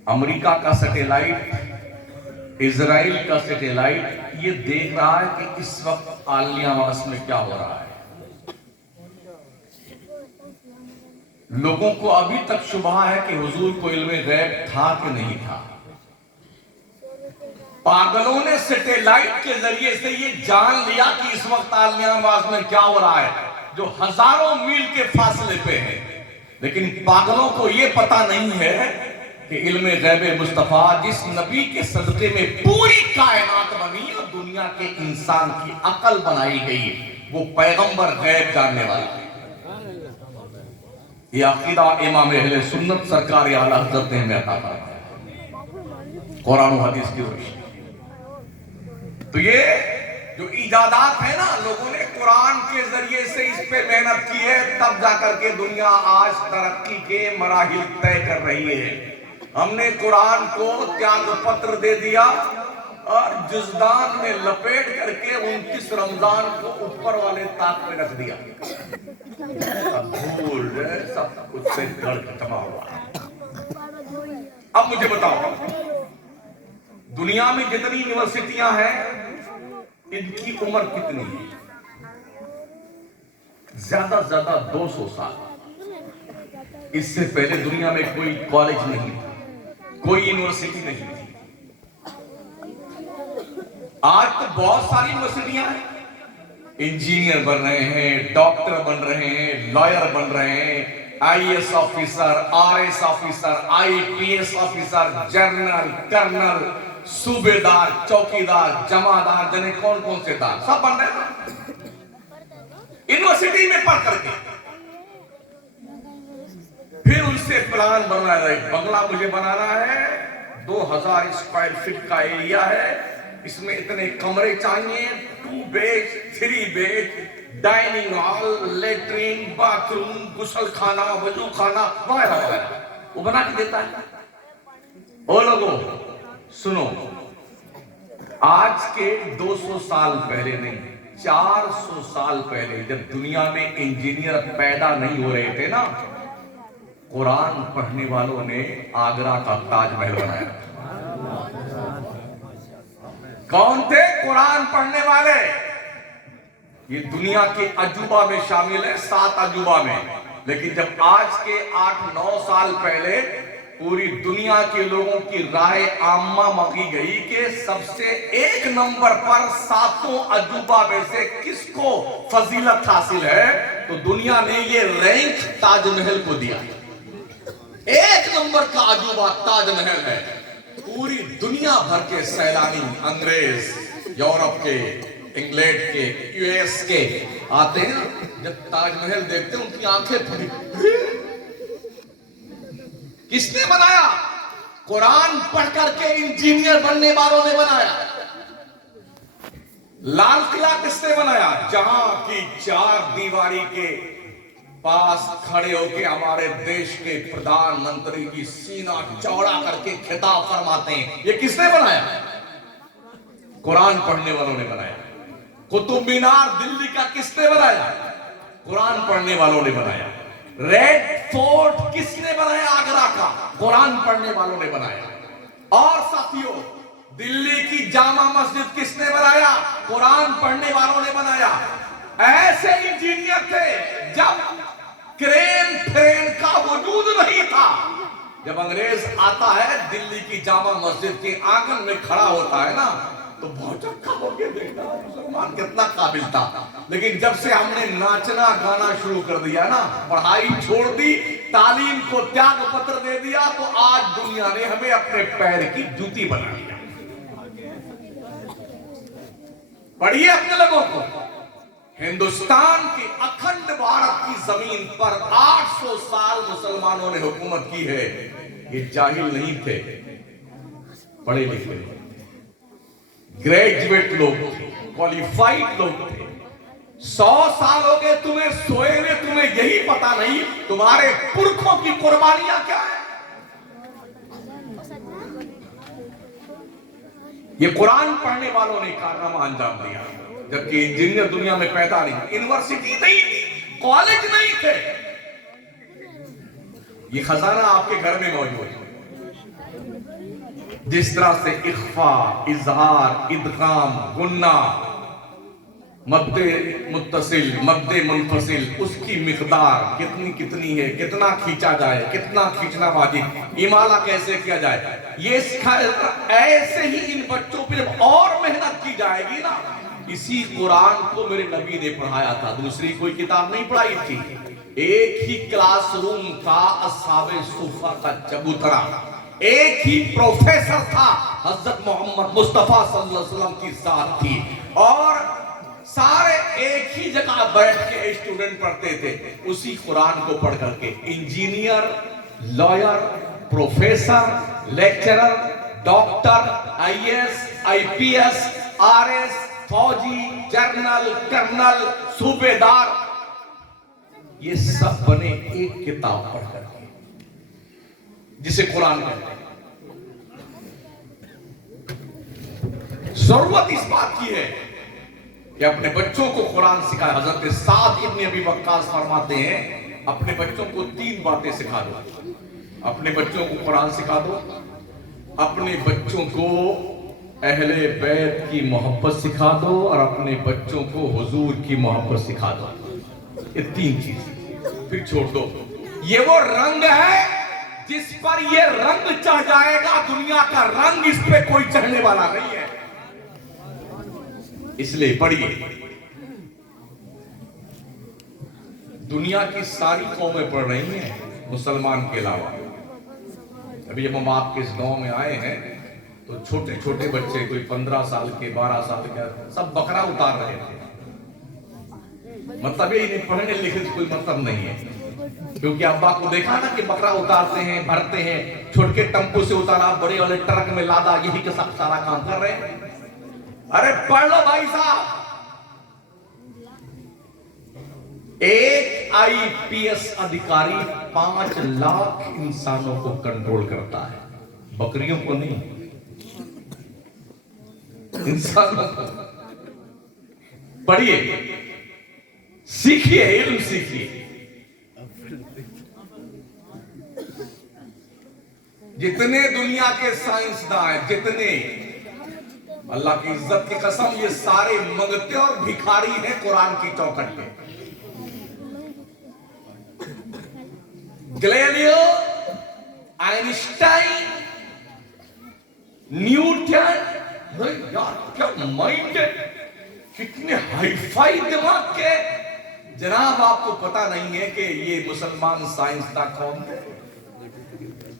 अमेरिका का सैटेलाइट, इजराइल का सैटेलाइट ये देख रहा है कि इस वक्त आलिया मास में क्या हो रहा है। लोगों को अभी तक शुबहा है कि हुजूर को इल्मे गैब था कि नहीं था। पागलों ने सैटेलाइट के जरिए से ये जान लिया कि इस वक्त आलियाबाद में क्या हो रहा है, जो हजारों मील के फासले पे है। लेकिन पागलों को ये पता नहीं है कि इल्मे गैब मुस्तफा जिस नबी के सदक़े में पूरी कायनात बनी और दुनिया के इंसान की अकल बनाई गई, वो पैगंबर गैब जानने वाला है। ये अकीदा इमाम अहले सुन्नत सरकार आला हज़रत ने हमें अता फरमाया कुरान और हदीस की रोशनी। तो ये जो इजादात है ना, लोगों ने कुरान के जरिए से इस पे मेहनत की है, तब जाकर के दुनिया आज तरक्की के मराहिल तय कर रही है। हमने कुरान को त्याग पत्र दे दिया और जुजदान में लपेट करके 29 रमजान को ऊपर वाले ताक में रख दिया। अब भूल सब कुछ से गड़ खत्मा हुआ। अब मुझे बताओ, दुनिया में जितनी यूनिवर्सिटियां हैं इनकी उम्र कितनी है? ज्यादा से ज्यादा 200 साल। इससे पहले दुनिया में कोई कॉलेज नहीं था, कोई यूनिवर्सिटी नहीं थी। आज तो बहुत सारी यूनिवर्सिटियां हैं, इंजीनियर बन रहे हैं, डॉक्टर बन रहे हैं, लॉयर बन रहे हैं, IAS officer, RS officer, IPS officer, general, colonel, सूबेदार, चौकीदार, जमादार, जने कौन कौन से दार सब बन रहे हैं यूनिवर्सिटी में पढ़ करके। फिर उनसे प्लान बना रहे, बंगला मुझे बनाना है, 2000 स्क्वायर फीट का एरिया है, इसमें इतने कमरे चाहिए, 2 bed, 3 bed, dining hall, latrine, bathroom, गुसल खाना, वजू खाना वगैरह वगैरह वो बना के देता है। ओ लोगों सुनो, आज के 200 साल पहले नहीं, 400 साल पहले जब दुनिया में इंजीनियर पैदा नहीं हो रहे थे ना, कुरान पढ़ने वालों ने आगरा का ताजमहल बनाया। कौन थे कुरान पढ़ने वाले? ये दुनिया के अजूबा में शामिल है, 7 अजूबा में। लेकिन जब आज के 8-9 साल पहले पूरी दुनिया के लोगों की राय आम्मा मांगी गई कि सबसे 1 नंबर पर 7 अजूबा में से किसको फजीलत हासिल है, तो दुनिया ने ये रैंक ताजमहल को दिया। 1 नंबर का अजूबा ताजमहल है। पूरी दुनिया भर के सैलानी, अंग्रेज, यूरोप के, इंग्लैंड के, यूएस के आते हैं ना, जब ताजमहल देखते हैं उनकी आंखें फटी। किसने बनाया? कुरान पढ़ करके इंजीनियर बनने वालों ने बनाया। लाल किला किसने बनाया? जहां की 4 दीवारी के पास खड़े होकर हमारे देश के प्रधानमंत्री की सीना चौड़ा करके खिताब फरमाते हैं। ये किसने बनाया? कुरान पढ़ने वालों ने बनाया। कुतुब मीनार दिल्ली का किसने बनाया? कुरान पढ़ने वालों ने बनाया। रेड फोर्ट किसने बनाया? आगरा का कुरान पढ़ने वालों ने बनाया। और साथियों, दिल्ली की जामा मस्जिद किसने बनाया? कुरान पढ़ने वालों ने बनाया। ऐसे इंजीनियर थे जब क्रेन फ्रेन का वजूद नहीं था। जब अंग्रेज आता है, दिल्ली की जामा मस्जिद के आंगन में खड़ा होता है ना, तो बहुत चक्का हो गया, देखना मुसलमान कितना काबिल था। लेकिन जब से हमने नाचना गाना शुरू कर दिया ना, पढ़ाई छोड़ दी, तालीम को त्याग पत्र दे दिया, तो आज दुनिया ने हमें अपने पैर की जूती बना दिया। पढ़िए अपने लोगों को, हिंदुस्तान की अखंड भारत की जमीन पर 800 साल मुसलमानों ने हुकूमत की है। ये जाहिल नहीं थे, पढ़े लिखे ग्रेजुएट लोग थे, क्वालिफाइड लोग थे। 100 साल हो गए तुम्हें सोए हुए, तुम्हें यही पता नहीं तुम्हारे पुरखों की कुर्बानियां क्या है। ये कुरान पढ़ने वालों ने कारनामा अंजाम दिया, जबकि इंजीनियर दुनिया में पैदा नहीं, यूनिवर्सिटी नहीं थी, कॉलेज नहीं थे। ये खजाना आपके घर में मौजूद है। जिस तरह से इख्फा, इजहार, इदगाम, गुन्ना, मद्दे मुत्तसिल, मद्दे मुनफसिल, उसकी मिकदार कितनी कितनी है, कितना खींचा जाए, कितना खींचना वाजिब, इमाला कैसे किया जाए, ये ऐसे ही इन बच्चों पे जब और मेहनत की जाएगी ना, इसी कुरान को मेरे नबी ने पढ़ाया था, दूसरी कोई किताब नहीं पढ़ाई थी। एक ही क्लासरूम था अस्हाबे सुफा का चबूतरा, एक ही प्रोफेसर था, हजरत मोहम्मद मुस्तफा सल्लल्लाहु अलैहि वसल्लम की जात थी, और सारे एक ही जगह बैठ के स्टूडेंट पढ़ते थे उसी कुरान को पढ़ करके। Engineer, lawyer, professor, lecturer, doctor, IAS, IPS, RS, फौजी, जनरल, कर्नल, सूबेदार, ये सब बने एक किताब पढ़ करके, जिसे कुरान कहते हैं। जरूरत इस बात की है कि अपने बच्चों को कुरान सिखाए। हजरत साद इब्न अबी वक्कास फरमाते हैं, अपने बच्चों को 3 बातें सिखा दो। अपने बच्चों को कुरान सिखा दो, अपने बच्चों को अहले बैत की मोहब्बत सिखा दो, और अपने बच्चों को हुजूर की मोहब्बत सिखा दो। ये 3 चीज, फिर छोड़ दो। ये वो रंग है जिस पर ये रंग चढ़ जाएगा, दुनिया का रंग इस पे कोई चढ़ने वाला नहीं है। इसलिए पढ़िए, दुनिया की सारी कौमें पढ़ रही हैं मुसलमान के अलावा। अभी जब हम आपके इस गांव में आए हैं तो छोटे छोटे बच्चे, कोई 15 साल के, 12 साल के, सब बकरा उतार रहे थे। मतलब ये नहीं, पढ़ने लिखने से कोई मतलब नहीं है, क्योंकि अब्बा को देखा ना कि बकरा उतारते हैं, भरते हैं, छोटे टम्पू से उतारा, बड़े वाले ट्रक में लादा, यही के सब सारा काम कर रहे हैं। अरे पढ़ लो भाई साहब। एक आईपीएस अधिकारी 5 लाख इंसानों को कंट्रोल करता है, बकरियों को नहीं, इंसानों को। पढ़िए, सीखिए, इल्म सीखिए। जितने दुनिया के साइंसदान हैं, जितने, अल्लाह की इज्जत की कसम, ये सारे मंगते और भिखारी हैं कुरान की चौखट पे। गैलीलियो, आइंस्टाइन, न्यूटन, यार क्या माइंड है, कितने हाईफाई दिमाग के। जनाब आपको पता नहीं है कि ये मुसलमान साइंसदान कौन थे?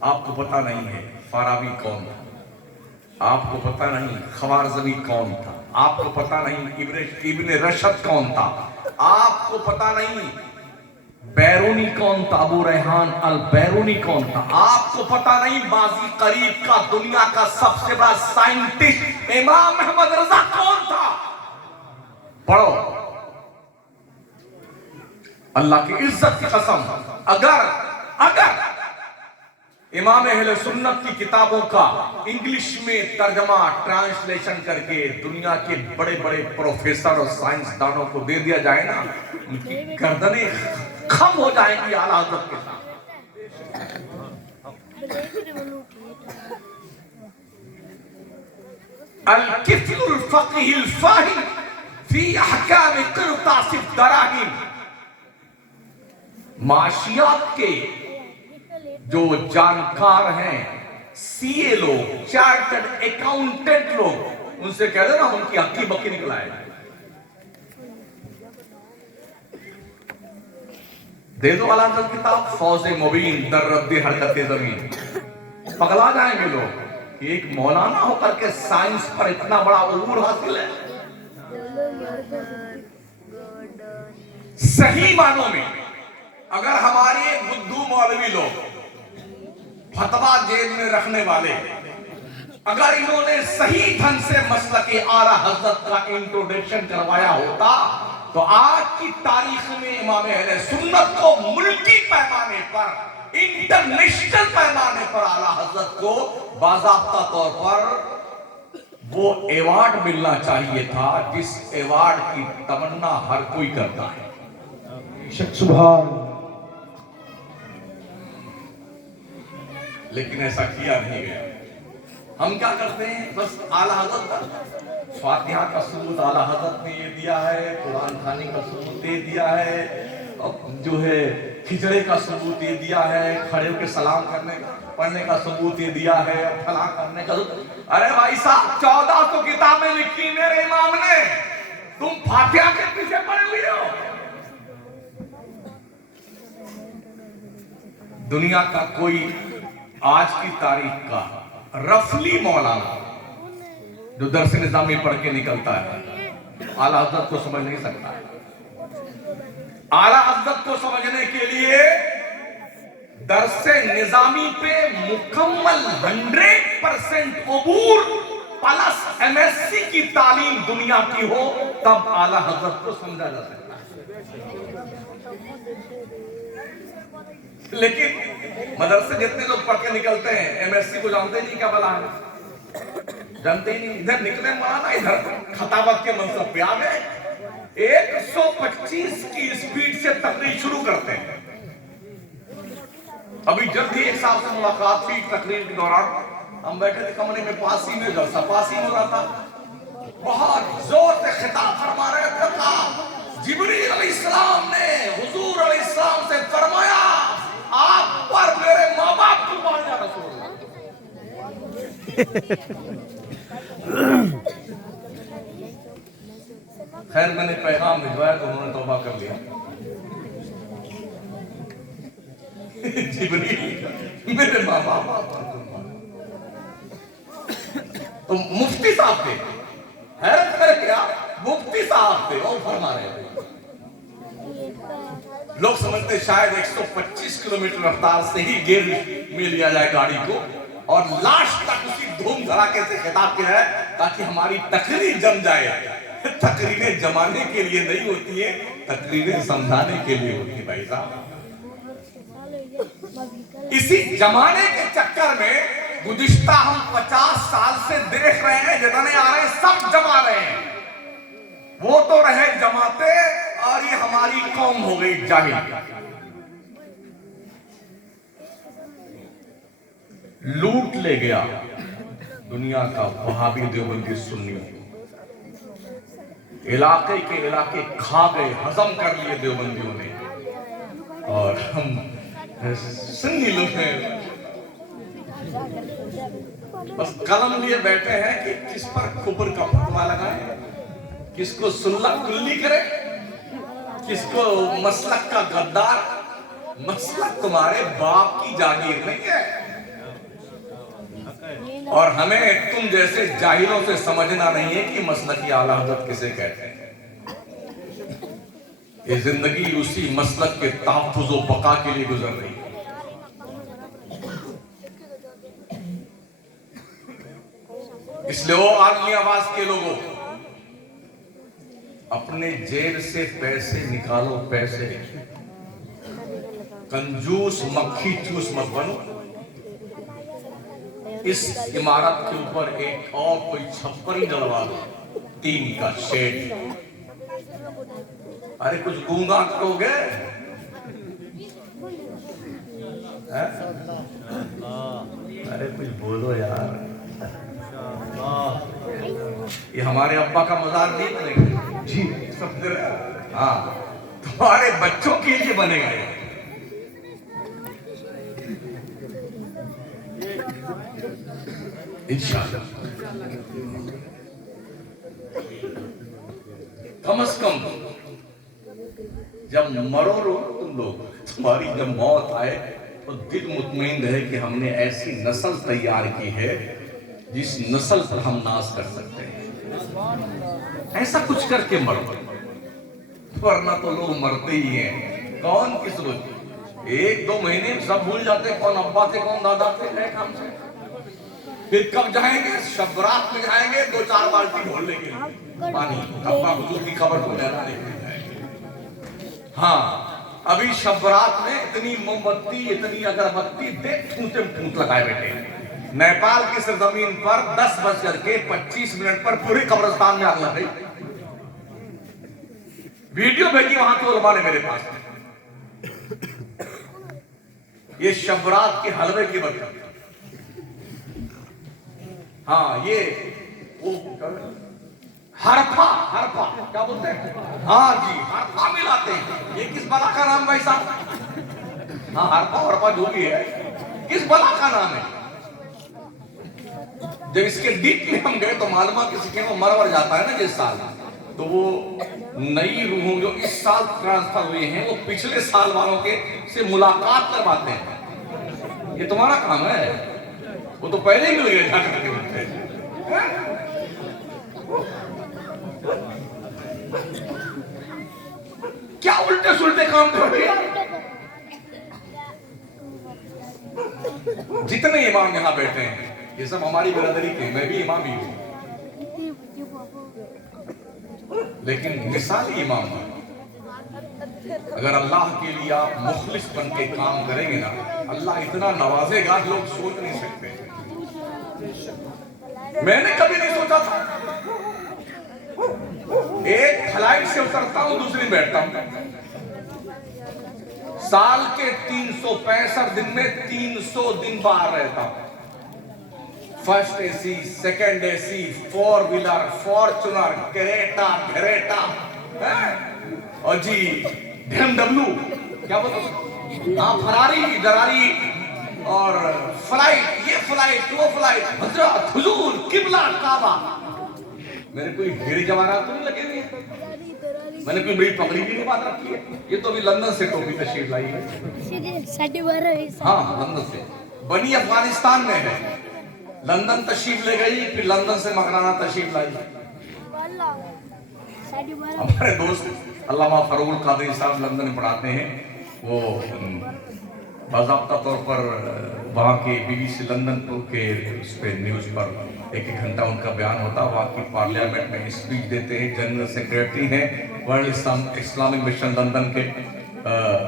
आपको पता नहीं है फाराबी कौन था, आपको पता नहीं खवारज़मी कौन था, आपको पता नहीं इब्न रशद कौन था, आपको पता नहीं बैरूनी कौन था, अबू रेहान अल बैरूनी कौन था, आपको पता नहीं माजी करीब का दुनिया का सबसे बड़ा साइंटिस्ट इमाम अहमद रजा कौन था। पढ़ो, अल्लाह की इज्जत की कसम, अगर इमाम अहले सुन्नत की किताबों का इंग्लिश में तर्जमा, ट्रांसलेशन करके दुनिया के बड़े बड़े प्रोफेसर और साइंसदानों को दे दिया जाए ना, उनकी गर्दनें खम हो जाएंगी आला हज़रत के साथ। अल-किफ़्लुल फ़क़ीहुल फ़ाहिम फ़ी अहकाम क़िरतासिद दराहिम। माशियात के जो जानकार हैं, सीए लोग, चार्टर्ड अकाउंटेंट लोग, उनसे कह देना उनकी हक्की बक्की निकलाए, दे दो आला हज़रत किताब फौज़े मुबीन दर रद्द हरकत ज़मीन। पगला जाएंगे लोग कि एक मौलाना होकर के साइंस पर इतना बड़ा उलूर हासिल है। सही मानों में अगर हमारे बुद्धू मौलवी लोग, फतवा जेब में रखने वाले, अगर इन्होंने सही ढंग से मसलक आला हज़रत का इंट्रोडक्शन करवाया होता तो आज की तारीख में इमाम अहले सुन्नत को मुल्की पैमाने पर, इंटरनेशनल पैमाने पर आला हज़रत को बाज़ाब्ता तौर पर वो अवार्ड मिलना चाहिए था जिस अवार्ड की तमन्ना हर कोई करता है। सुभान। लेकिन ऐसा किया नहीं गया। हम क्या करते हैं, बस आला हज़रत का फातिहा का सबूत आला हज़रत ने ये दिया है, कुरान खानी का सबूत दे दिया है, अब जो है खिचड़े का सबूत ये दिया है, खड़े होकर सलाम करने का, पढ़ने का सबूत ये दिया है, फला करने का। अरे भाई साहब, 1400 किताबें लिखी मेरे इमाम ने, तुम फातिहा के पीछे पड़े हुए हो। दुनिया का कोई आज की तारीख का रफली मौलाना जो दरस निजामी पढ़ के निकलता है, आला हज़रत को समझ नहीं सकता। आला हज़रत को समझने के लिए दरस निजामी पे मुकम्मल 100% अबूर प्लस MSc की तालीम दुनिया की हो, तब आला हज़रत को समझा जा सकता है। लेकिन मदरसे जितने लोग पढ़ के निकलते हैं, MSc को जानते नहीं क्या बला है। जानते ही नहीं, इधर निकले मौलाना, इधर खताबत के मनसब पे आ गए। 125 की स्पीड से तकरीर शुरू करते हैं। अभी जल्दी एक साहब से मुलाकात थी तकरीर के दौरान, हम बैठे थे कमरे में, पासी में जलसा पासी हो रहा था, बहुत जोर से खिताब फरमा रहे थे। जिब्रील अलैहिस्सलाम ने हुजूर अलैहिस्सलाम से फरमाया, आप पर मेरे माँ बाप कुर्बान या रसूल अल्लाह। खैर मैंने पैगाम भिजवाया तो उन्होंने तौबा कर लिया। जिब्रील मेरे माँ बाप तो मुफ्ती साहब थे, हैरत है क्या, मुफ्ती साहब थे और फरमा रहे थे। लोग समझते शायद 125 किलोमीटर रफ्तार से ही गिर में लिया जाए गाड़ी को और लास्ट तक उसी धूम धड़ाके से खिताब किया है ताकि हमारी तकरीर जम जाए। तकरीरें जमाने के लिए नहीं होती है, तकरीरें समझाने के लिए होती है भाई साहब। इसी जमाने के चक्कर में गुज़िश्ता हम 50 साल से देख रहे हैं, जितने आ रहे हैं सब जमा रहे हैं। वो तो रहे जमाते और ये हमारी कौम हो गई जाहिल। लूट ले गया दुनिया का वहाबी देवबंदी सुन्नी, इलाके के इलाके खा गए, हजम कर लिए देवबंदियों ने, और हम सुन्नी लोग हैं बस कलम लिए बैठे हैं कि किस पर कुफर का फतवा लगाएं, किसको सुन्ना कुल्ली करे, किसको मसलक का गद्दार। मसलक तुम्हारे बाप की जागीर नहीं है, और हमें तुम जैसे जाहिलों से समझना नहीं है कि मसलक की आला हज़रत किसे कहते हैं। ये जिंदगी उसी मसलक के तहफ़्फ़ुज़ व बका के लिए गुजर रही है। इसलिए वो आदमी आवाज के लोगों, अपने जेब से पैसे निकालो, पैसे, कंजूस मक्खी चूस मत बनो। इस इमारत के ऊपर एक और कोई छप्पर ही डलवा दो, टीन का शेड। अरे कुछ गूंगा करोगे, अरे कुछ बोलो यार। ये हमारे अब्बा का मजार नहीं बनेगा जी, समझ रहे? हाँ, तुम्हारे बच्चों के लिए बनेगा ये। इंशाअल्लाह कम से कम जब मरो तुम लोग, तुम्हारी जब मौत आए तो दिल मुतमईन रहे कि हमने ऐसी नस्ल तैयार की है जिस नस्ल पर हम नाज कर सकते हैं। ऐसा कुछ करके मरो, वरना तो लोग मरते ही हैं। कौन किस रोज 1-2 महीने सब भूल जाते कौन अब्बा थे कौन दादा थे, गए काम से। फिर कब जाएंगे, शब रात में जाएंगे 2-4 बाल्टी ढोल लेंगे पानी, अब्बा हुजूर की खबर को लेना लेके जाएंगे। हाँ, अभी शब रात में इतनी मोमबत्ती इतनी अगरबत्ती देख ठूंठ लगाए बैठे हैं। नेपाल की सरजमीन पर 10:25 पर पूरे कब्रिस्तान में आग लग गई। वीडियो भेजी वहां के उलमा ने मेरे पास। ये शबरात के हलवे की बरकत। हाँ, ये वो हरफा क्या बोलते हैं? हाँ जी, हरफा मिलाते हैं। ये किस बला का नाम भाई साहब? हाँ, हरफा जो भी है, किस बला का नाम है? जब इसके डीप में हम गए तो मालूम किसी के वो मर जाता है ना जिस साल, तो वो नई रूहों जो इस साल ट्रांसफर हुए हैं वो पिछले साल वालों के से मुलाकात करवाते हैं। ये तुम्हारा काम है, वो तो पहले ही मिल गए जाकर के। क्या उल्टे सुलटे काम कर रहे हैं? जितने इमाम यहाँ बैठे हैं ये सब हमारी बिरादरी के, मैं भी इमाम ही हूं, लेकिन मिसाली इमाम है। अगर अल्लाह के लिए आप मुखलिस बन के काम करेंगे ना, अल्लाह इतना नवाजेगा लोग सोच नहीं सकते। मैंने कभी नहीं सोचा था। एक फ्लाइट से उतरता हूं, दूसरी बैठता हूं। साल के 365 दिन में 300 दिन बाहर रहता हूं। First AC, second AC, 4 wheeler, Fortuner, Creta, घरेटा, और जी BMW, क्या बोलते, हाँ फरारी, दरारी, और फ्लाइट, ये फ्लाइट, वो फ्लाइट, हजरत, हुजूर, किबला, काबा। मेरे कोई हीरे जवाहरात तो नहीं लगे हुए हैं। मैंने कोई बड़ी पगड़ी भी नहीं बात रखी है। ये तो अभी लंदन से टोपी तशरीफ लाई है। हाँ, लंदन से बनी, अफगानिस्तान में है। लंदन तशरीफ ले गई, फिर लंदन से मकराना तशरीफ लाई। हमारे दोस्त अल्लामा फरूल कादरी साहब लंदन में पढ़ाते हैं। वो बाज़ाब्ता तौर पर वहाँ के BBC लंदन के उस पर न्यूज़ पर एक घंटा उनका बयान होता। वहाँ की पार्लियामेंट में स्पीच देते हैं। जनरल सेक्रेटरी हैं वर्ल्ड इस्लामिक मिशन लंदन के।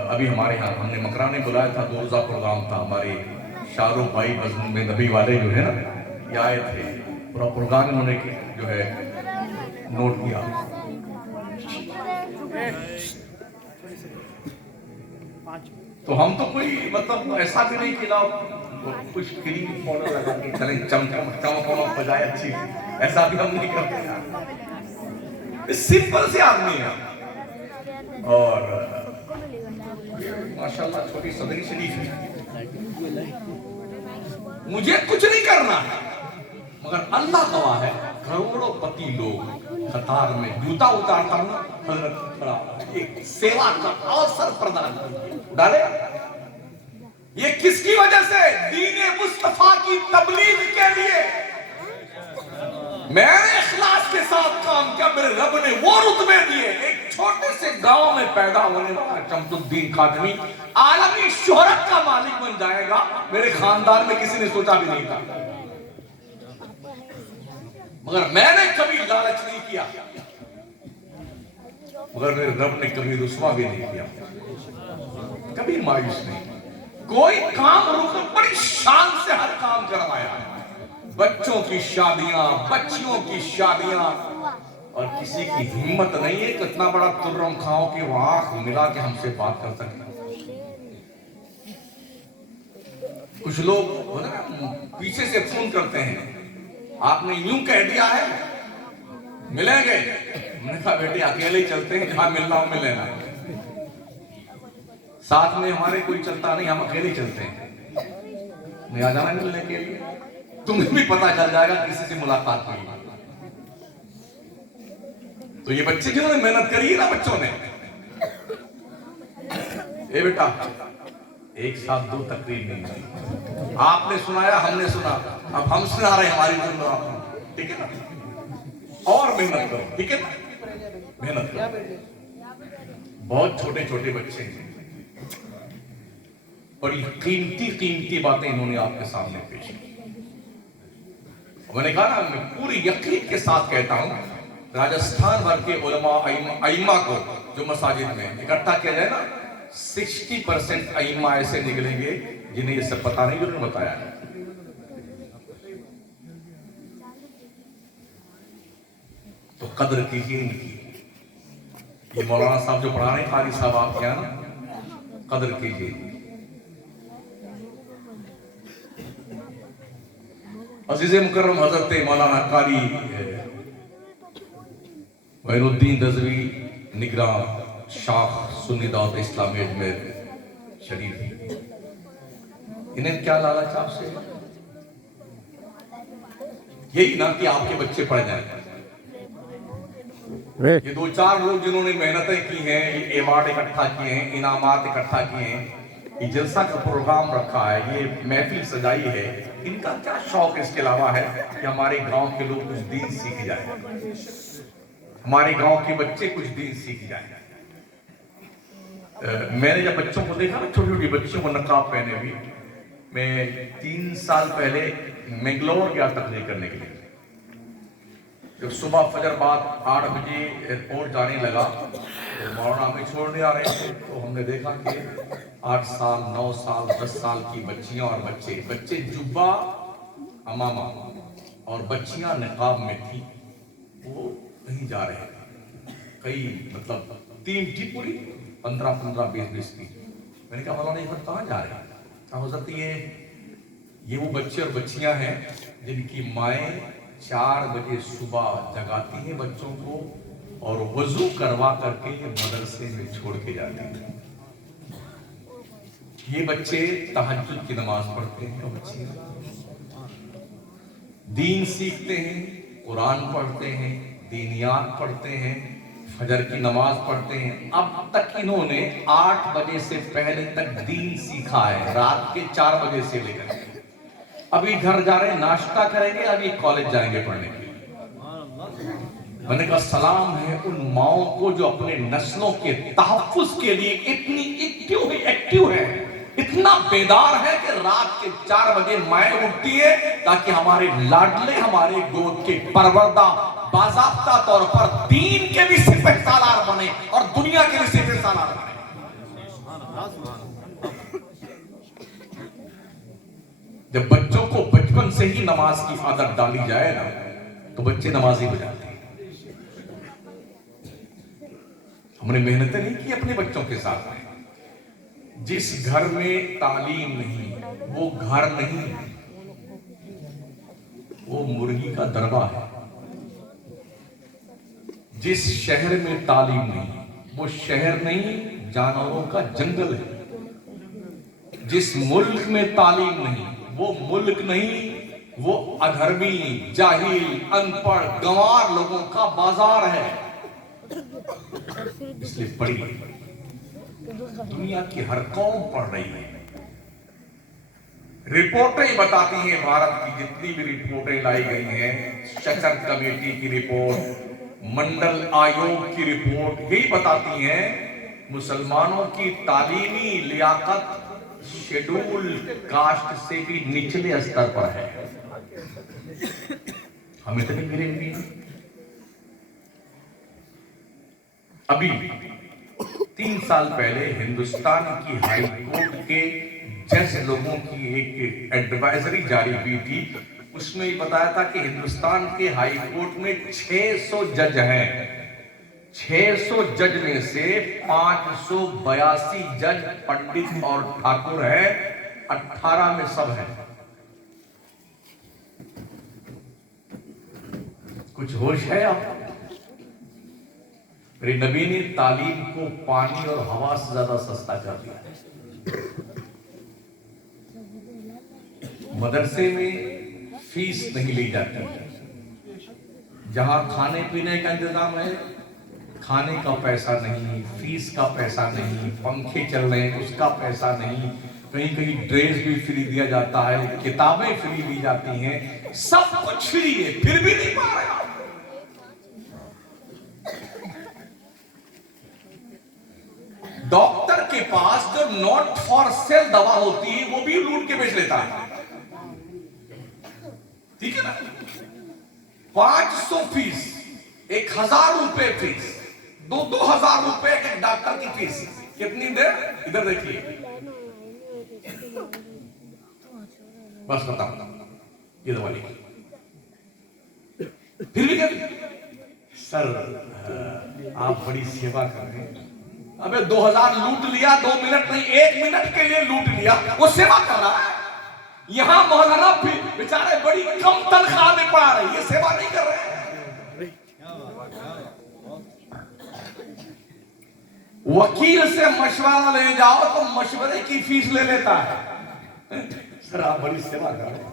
अभी हमारे यहाँ हमने मकराने बुलाया था, 2 रोज़ा प्रोग्राम था। हमारे शाहरुख भाई बज़म में नबी वाले जो है ना, ये आए थे। पूरा प्रोग्राम उन्होंने जो है नोट किया। तो हम तो कोई मतलब ऐसा भी नहीं कि ना कुछ क्रीम पाउडर लगा के चले चमक बजाए अच्छी, ऐसा भी हम नहीं करते। सिंपल से आदमी है। और माशाल्लाह छोटी सदरी शरीफ है। मुझे कुछ नहीं करना है, मगर अल्लाह गवाह है, करोड़ों पति लोग कतार में जूता उतारता हूं, हजरत खड़ा एक सेवा का अवसर प्रदान डाले। ये किसकी वजह से? दीने मुस्तफा की तबलीग के लिए मैंने इखलास के साथ काम किया। मेरे रब ने वो रुतबे दिए। एक छोटे से गांव में पैदा होने वाला शम्सुद्दीन खादमी आलमी शोहरत का मालिक बन जाएगा, मेरे खानदान में किसी ने सोचा भी नहीं था। मगर मैंने कभी लालच नहीं किया, मगर मेरे रब ने कभी रुस्वा भी नहीं किया, कभी मायूस नहीं। कोई काम रुक, बड़ी शान से हर काम करवाया। बच्चों की शादियां, बच्चियों की शादियां, और किसी की हिम्मत नहीं है कि इतना बड़ा तुर्रम खाओ कि वो आंख मिला के हमसे बात कर सके। कुछ लोग पीछे से फोन करते हैं, आपने यूं कह दिया है मिलेंगे। मैंने कहा बेटे अकेले ही चलते हैं, जहां मिलना हो मिल लेना, साथ में हमारे कोई चलता नहीं, हम अकेले चलते हैं। मैं आ जाना मिलने के लिए, तुम्हें भी पता चल जाएगा किसी से मुलाकात हुई। तो ये बच्चे जिन्होंने मेहनत करी है ना, बच्चों ने, ए बेटा एक साथ 2 तकरीर नहीं, आपने सुनाया हमने सुना, अब हम सुना रहे हमारी सुन, ठीक है ना। और मेहनत करो, ठीक है ना, मेहनत करो। बहुत छोटे छोटे बच्चे हैं, बड़ी कीमती कीमती बातें इन्होंने आपके सामने पेश की। मैंने कहा ना, मैं पूरी यकीन के साथ कहता हूं, राजस्थान भर के उलमा अइम्मा को जो मसाजिद में इकट्ठा किया जाए ना, 60% अइम्मा ऐसे निकलेंगे जिन्हें ये सब पता नहीं, उन्होंने बताया है। तो कदर कीजिए इनकी। ये मौलाना साहब जो पढ़ा रहे, कारी साहब आप क्या ना, कदर कीजिए। अजीज़ मुकर्रम हजरत मौलाना कारी वैरुद्दीन रज़वी निगरान शाख सुन्नी दावत इस्लामी अजमेर शरीफ, इन्हें क्या लालच आपसे? यही ना कि आपके बच्चे पढ़ जाए। ये 2-4 लोग जिन्होंने मेहनतें की हैं, ये अवार्ड इकट्ठा किए हैं, इनामात इकट्ठा किए हैं, ये जलसा का प्रोग्राम रखा है, ये महफिल सजाई है, इनका क्या शौक इसके अलावा है कि हमारे गांव के लोग कुछ दीन सीख जाए, हमारे गांव के बच्चे कुछ दीन सीख जाए। मैंने जब बच्चों को देखा ना, छोटी छोटी बच्चों को नकाब पहने हुई, मैं 3 साल पहले मैंगलोर गया तकरीर करने के लिए। जब सुबह फजर बाद 8 बजे एयरपोर्ट जाने लगा, तो मौलाना हमें छोड़ने आ रहे थे, तो हमने देखा कि 8 साल 9 साल 10 साल की बच्चियां और बच्चे जुब्बा अमामा और बच्चियां निकाब में थी, वो कहीं जा रहे थे, कई मतलब 3 थी पूरी, 15-15, 20-20 की। मैंने कहा मौलाना ये कहाँ जा रहे हैं? हो सकती है ये वो बच्चे और बच्चियां हैं जिनकी माएँ 4 बजे सुबह जगाती हैं बच्चों को और वजू करवा करके ये मदरसे में छोड़ के जाती हैं। ये बच्चे तहज्जुद की नमाज पढ़ते हैं, बच्चियां दीन सीखते हैं, कुरान पढ़ते हैं, दीनियात पढ़ते हैं, फजर की नमाज पढ़ते हैं। अब तक इन्होंने 8 बजे से पहले तक दीन सीखा है, रात के 4 बजे से लेकर। अभी घर जा रहे हैं, नाश्ता करेंगे, अभी कॉलेज जाएंगे पढ़ने के लिए। मैंने कहा सलाम है उन माओं को जो अपने नस्लों के तहफ्फुज के लिए इतनी एक्टिव है, इतना बेदार है कि रात के 4 बजे माएं उठती है ताकि हमारे लाडले, हमारे गोद के परवरदा बाज़ाब्ता तौर पर दीन के भी सिपहसालार बने और दुनिया के भी सिपहसालार बने। जब बच्चों को बचपन से ही नमाज की आदत डाली जाए ना, तो बच्चे नमाजी हो जाते हैं। हमने मेहनतें नहीं की अपने बच्चों के साथ में। जिस घर में तालीम नहीं, वो घर नहीं, वो मुर्गी का दरबा है। जिस शहर में तालीम नहीं, वो शहर नहीं, जानवरों का जंगल है। जिस मुल्क में तालीम नहीं, वो मुल्क नहीं, वो अधर्मी, जाहिल, अनपढ़, गंवार लोगों का बाजार है। इसलिए पढ़िए, दुनिया की हर कौम पढ़ रही है। रिपोर्टें बताती हैं, भारत की जितनी भी रिपोर्टें लाई गई हैं, शचर कमेटी की रिपोर्ट, मंडल आयोग की रिपोर्ट, यही बताती हैं मुसलमानों की तालीमी लियाकत शेड्यूल कास्ट से भी निचले स्तर पर है। हम इतने गिरे हुए हैं। अभी 3 साल पहले हिंदुस्तान की हाई कोर्ट के जज लोगों की एक एडवाइजरी जारी हुई थी। उसमें ये बताया था कि हिंदुस्तान के हाई कोर्ट में 600 जज हैं। 600 जज में से 582 जज पंडित और ठाकुर हैं, 18 में सब हैं। कुछ होश है आप? मेरे नबी ने तालीम को पानी और हवा से ज्यादा सस्ता कर दिया। मदरसे में फीस नहीं ली जाती। जहां खाने पीने का इंतजाम है, खाने का पैसा नहीं, फीस का पैसा नहीं, पंखे चल रहे हैं उसका पैसा नहीं, कहीं कहीं ड्रेस भी फ्री दिया जाता है, किताबें फ्री दी जाती हैं, सब कुछ फ्री है, फिर भी नहीं पा रहे। डॉक्टर के पास जो नॉट फॉर सेल दवा होती है वो भी लूट के बेच लेता है, ठीक है ना? 500 फीस, 1000 रुपए फीस, 2-2000 रुपए एक डॉक्टर की फीस। कितनी देर? इधर देखिए, बस बताओ ये दवा लिखी। फिर भी सर आप बड़ी सेवा कर रहे हैं। अबे 2000 लूट लिया, 2 मिनट नहीं 1 मिनट के लिए लूट लिया, वो सेवा कर रहा है। यहां मौलाना बेचारे बड़ी कम तनख्वाह में पढ़ा रहे, ये सेवा नहीं कर रहे हैं। वकील से मशवरा ले जाओ तो मशवरे की फीस ले लेता है। सर आप बड़ी सेवा कर रहे हैं।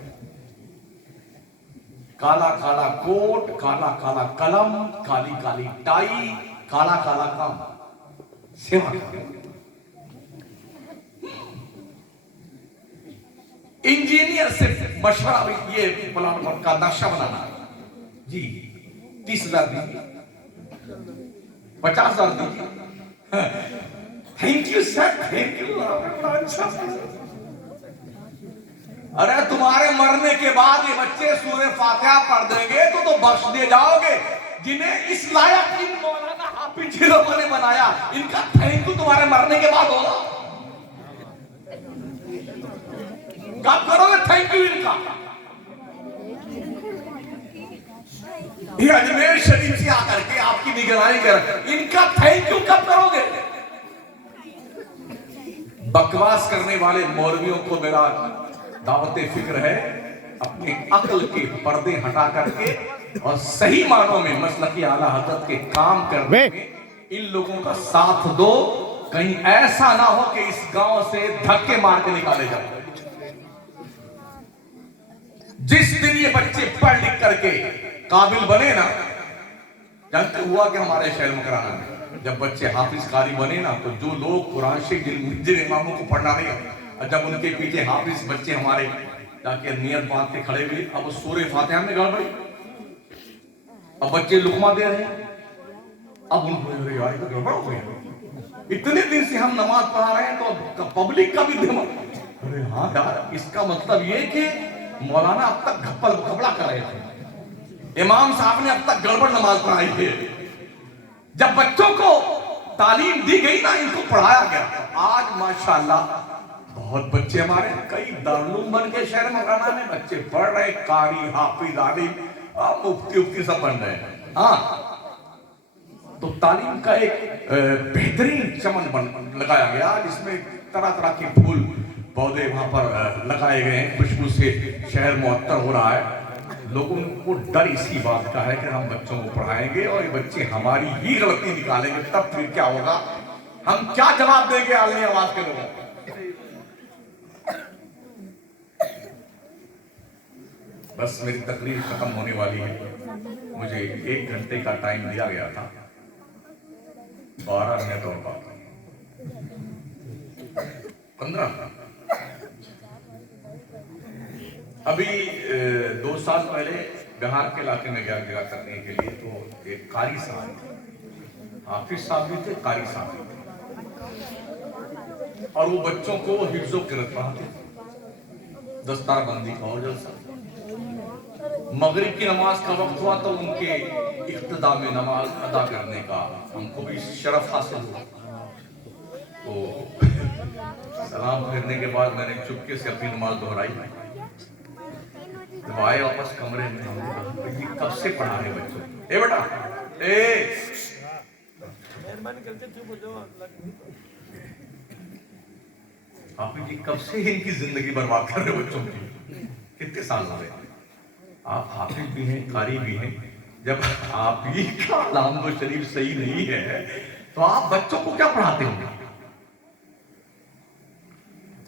काला काला कोट, काला काला कलम, काली काली टाई, काला काला काम, सेवा कर रहे हैं। इंजीनियर से मशवरा, ये प्लान का नक्शा बनाना जी 30,000 दीजिए, 50,000 दीजिए। Thank you sir, thank you, अच्छा। अरे तुम्हारे मरने के बाद ये बच्चे सूरह फातिहा पढ़ देंगे तो बख्श दिए जाओगे। जिन्हें इस लायक इन मौलाना हाफिज जिलों ने बनाया, इनका थैंक यू तुम्हारे मरने के बाद होगा। कब करोगे थैंक यू इनका? ये अजमेर शरीफ से आकर के आपकी निगरानी कर, इनका थैंक यू कब करोगे? बकवास करने वाले मौलवियों को मेरा दावत फिक्र है, अपने अक्ल के पर्दे हटा करके और सही मानों में मसलकी आला हज़रत के काम करने में इन लोगों का साथ दो। कहीं ऐसा ना हो कि इस गांव से धक्के मार के निकाले जाए। जिस दिन ये बच्चे पढ़ लिख करके काबिल बने ना, जानते हुआ कि हमारे शहर मकराना में जब बच्चे हाफिज कारी बने ना, तो जो लोग कुरान शरीफ जिन इमामों को पढ़ना नहीं आता, जब उनके पीछे हाफिज बच्चे हमारे जाके नियत बांध के खड़े हुए, अब सूरह फातिहा में गड़बड़ी, अब बच्चे लुकमा दे रहे हैं, अब उनको यार तो गड़बड़ हो गया, इतने दिन से हम नमाज पढ़ा रहे हैं तो पब्लिक का भी दिमाग, अरे हाँ यार, इसका मतलब ये कि मौलाना अब तक घपला कर रहे थे, इमाम साहब ने अब तक गड़बड़ नमाज पढ़ाई है। जब बच्चों को तालीम दी गई ना, इनको पढ़ाया गया, आज माशाल्लाह बहुत बच्चे हमारे कई दारुल बन के शहर मकाना में बच्चे पढ़ रहे, कारी हाफिज आलिम मुफ्ती सब बन रहे हैं। हाँ, तो तालीम का एक बेहतरीन चमन लगाया गया, जिसमें तरह तरह के फूल पौधे वहां पर लगाए गए हैं, खुशबू से शहर मुअत्तर हो रहा है। लोगों को डर इसी बात का है कि हम बच्चों को पढ़ाएंगे और ये बच्चे हमारी ही गलती निकालेंगे, तब फिर क्या होगा, हम क्या जवाब देंगे आलमी आवाज के लोगों को। बस मेरी तकरीर खत्म होने वाली है, मुझे 1 घंटे का टाइम दिया गया था, 12 मिनट और बात, 15। अभी 2 साल पहले बिहार के इलाके में गया करने के लिए, तो एक कारी साहब, हाफिज साहब भी थे, कारी साहब भी थे, और वो बच्चों को हिफ्ज़ो क़िरात पढ़ाते, दस्तार बंदी का और जलसा। मगरिब की नमाज का वक्त हुआ तो उनके इख्तिदा में नमाज अदा करने का हमको भी शरफ हासिल हुआ। तो सलाम फेरने के बाद मैंने चुपके से अपनी नमाज दोहराई, जब आए वापस कमरे में, हमने कब से पढ़ा रहे बच्चों, ए बेटा ए, आप जी कब से इनकी जिंदगी बर्बाद कर रहे हो बच्चों की, कितने साल हो गए, आप हाफिज भी हैं, कारी भी हैं, जब आप ही का अल्हम्दुलिल्लाह शरीफ सही नहीं है तो आप बच्चों को क्या पढ़ाते होंगे।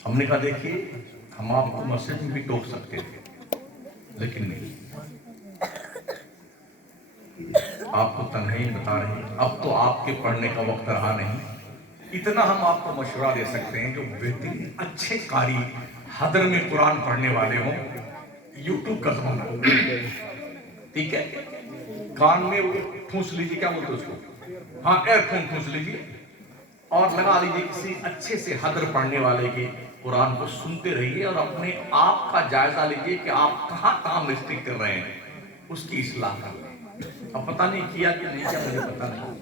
हमने कहा देखिए, हम आपको मस्जिद में भी टोक सकते थे, लेकिन नहीं, आपको तन्हाई बता रहे हैं, अब तो आपके पढ़ने का वक्त रहा नहीं। इतना हम आपको मशवरा दे सकते हैं, जो बेहतरीन अच्छे कारी हदर में कुरान पढ़ने वाले हों, यूट्यूब का जमाना, ठीक है, कान में वो ठूंस लीजिए, क्या बोलते उसको, हाँ एयरफोन ठूंस लीजिए और लगा लीजिए किसी अच्छे से हदर पढ़ने वाले के कुरान को सुनते रहिए और अपने आप का जायजा लीजिए कि आप कहाँ मिस्टेक कर रहे हैं, उसकी इस्लाह कर लें। अब पता नहीं किया कि नहीं किया, मुझे पता नहीं।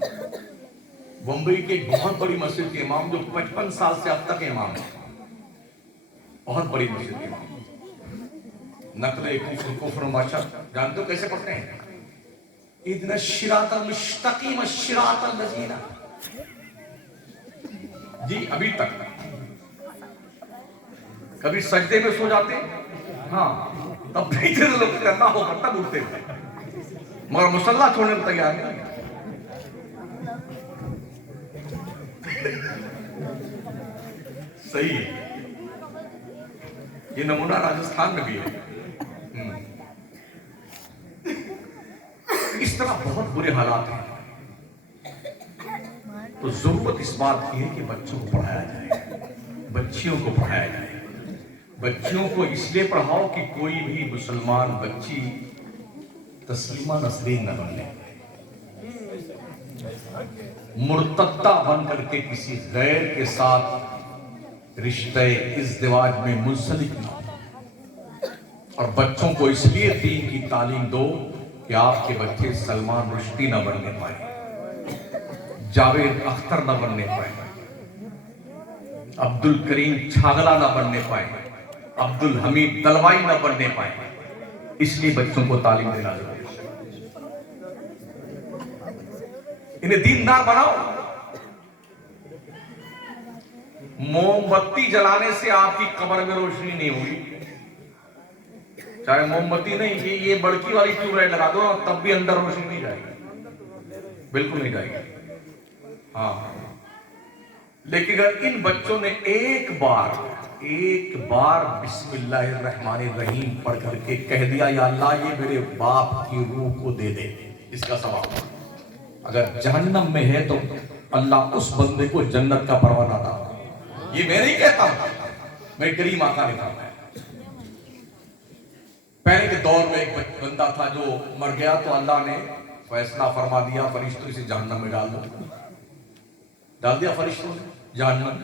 बम्बई के बहुत बड़ी मस्जिद के इमाम, जो 55 साल से अब तक इमाम है, बहुत बड़ी मस्जिद के इमाम, नकले कुफ्र माशा, जानते हो कैसे पढ़ते हैं, इदना शिरातल मुस्तकीम शिरातल लजीना, जी अभी तक कभी सजदे में सो जाते, हाँ तब भी लोग करना होगा तब उठते हैं, मगर मुसल्ला छोड़ने को तैयार नहीं। सही है, ये नमूना राजस्थान में भी है। इस तरह बहुत बुरे हालात हैं, तो जरूरत इस बात की है कि बच्चों को पढ़ाया जाए, बच्चियों को पढ़ाया जाए। बच्चियों को इसलिए पढ़ाओ कि कोई भी मुसलमान बच्ची तस्लीमा नसरीन न बनने, मुर्तद्दा बन करके किसी गैर के साथ रिश्ते इज़्दिवाज में मुंसलिक न हो। और बच्चों को इसलिए दीन की तालीम दो कि आपके बच्चे सलमान रुश्दी न बनने पाए, जावेद अख्तर न बनने पाए, अब्दुल करीम छागला न बनने पाए, अब्दुल हमीद दलवाई न बनने पाए। इसलिए बच्चों को तालीम देना जरूरी है। इन्हें दीनदार बनाओ। मोमबत्ती जलाने से आपकी कब्र में रोशनी नहीं होगी। चाहे मोमबत्ती नहीं, ये बड़की वाली ट्यूबलाइट लगा दो, तब भी अंदर रोशनी नहीं जाएगी, बिल्कुल नहीं जाएगी। हाँ, लेकिन अगर इन बच्चों ने एक बार बिस्मिल्लाहिर्रहमानिर्रहीम पढ़ करके कह दिया, या अल्लाह ये मेरे बाप की रूह को दे दे, इसका सवाब अगर जहन्नम में है तो अल्लाह उस बंदे को जन्नत का परवाना था। ये मैं नहीं कहता हूं, मेरे करीम आका ने कहा। पहले के दौर में एक बंदा था जो मर गया, तो अल्लाह ने फैसला फरमा दिया, फरिश्तों इसे जहन्नम में डाल दिया फरिश्तों ने जहन्नम।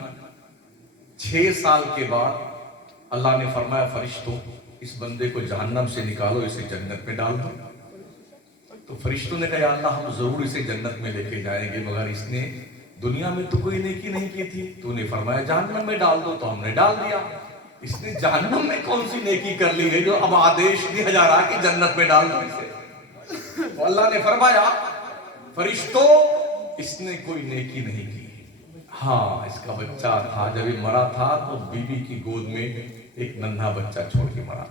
6 साल के बाद अल्लाह ने फरमाया, फरिश्तों इस बंदे को जहन्नम से निकालो, इसे जन्नत में डाल दो। तो फरिश्तों ने कहा, अल्लाह हम जरूर इसे जन्नत में लेके जाएंगे, मगर इसने दुनिया में तो कोई नेकी नहीं की थी। तूने फरमाया जहन्नम में डाल दो, तो हमने डाल दिया। इसने जहन्नम में कौन सी नेकी कर ली है जो अब आदेश दिया जा रहा कि जन्नत में डाल दो इसे। तो अल्लाह ने फरमाया, फरिश्तों इसने कोई नेकी नहीं की। हाँ, इसका बच्चा था, जब ये मरा था तो बीबी की गोद में एक नन्हा बच्चा छोड़ के मरा।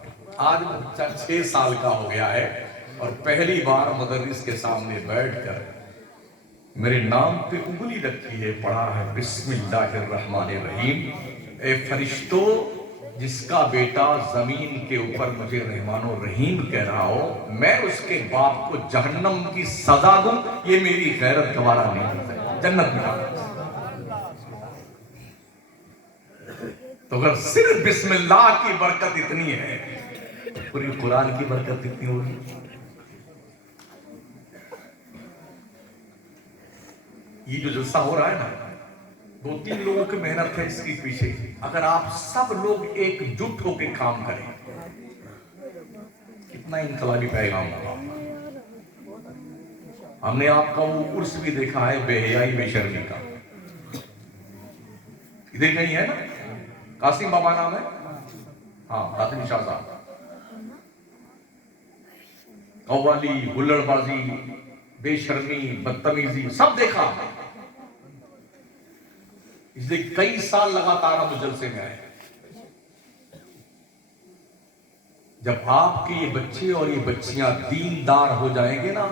आज बच्चा 6 साल का हो गया है और पहली बार मुदर्रिस के सामने बैठकर मेरे नाम पे उंगली रखी है, पढ़ा है बिस्मिल्लाहिर्रहमानिर्रहीम। ए फरिश्तों, जिसका बेटा जमीन के ऊपर मुझे रहमानो रहीम कह रहा हो, मैं उसके बाप को जहन्नम की सजा दूं, ये मेरी गैरत गवारा नहीं कर सकती, जन्नत में डाल। तो अगर सिर्फ बिस्मिल्लाह की बरकत इतनी है तो पूरी कुरान की बरकत इतनी होगी। ये जो जलसा हो रहा है ना, 2-3 लोगों की मेहनत है इसके पीछे। अगर आप सब लोग एकजुट होकर काम करें, कितना इनकलाबी पैगाम होगा। हमने आपका वो उर्स भी देखा है बेहयाई बेशर्मी का, इधर कहीं है ना, कासिम बाबा नाम है, हाँ रातिन शाह साहब। कव्वाली, हुल्लड़बाजी, बेशर्मी, बदतमीजी सब देखा। इसलिए कई साल लगातार हम जलसे में आए। जब आपके ये बच्चे और ये बच्चियां दीनदार हो जाएंगे ना,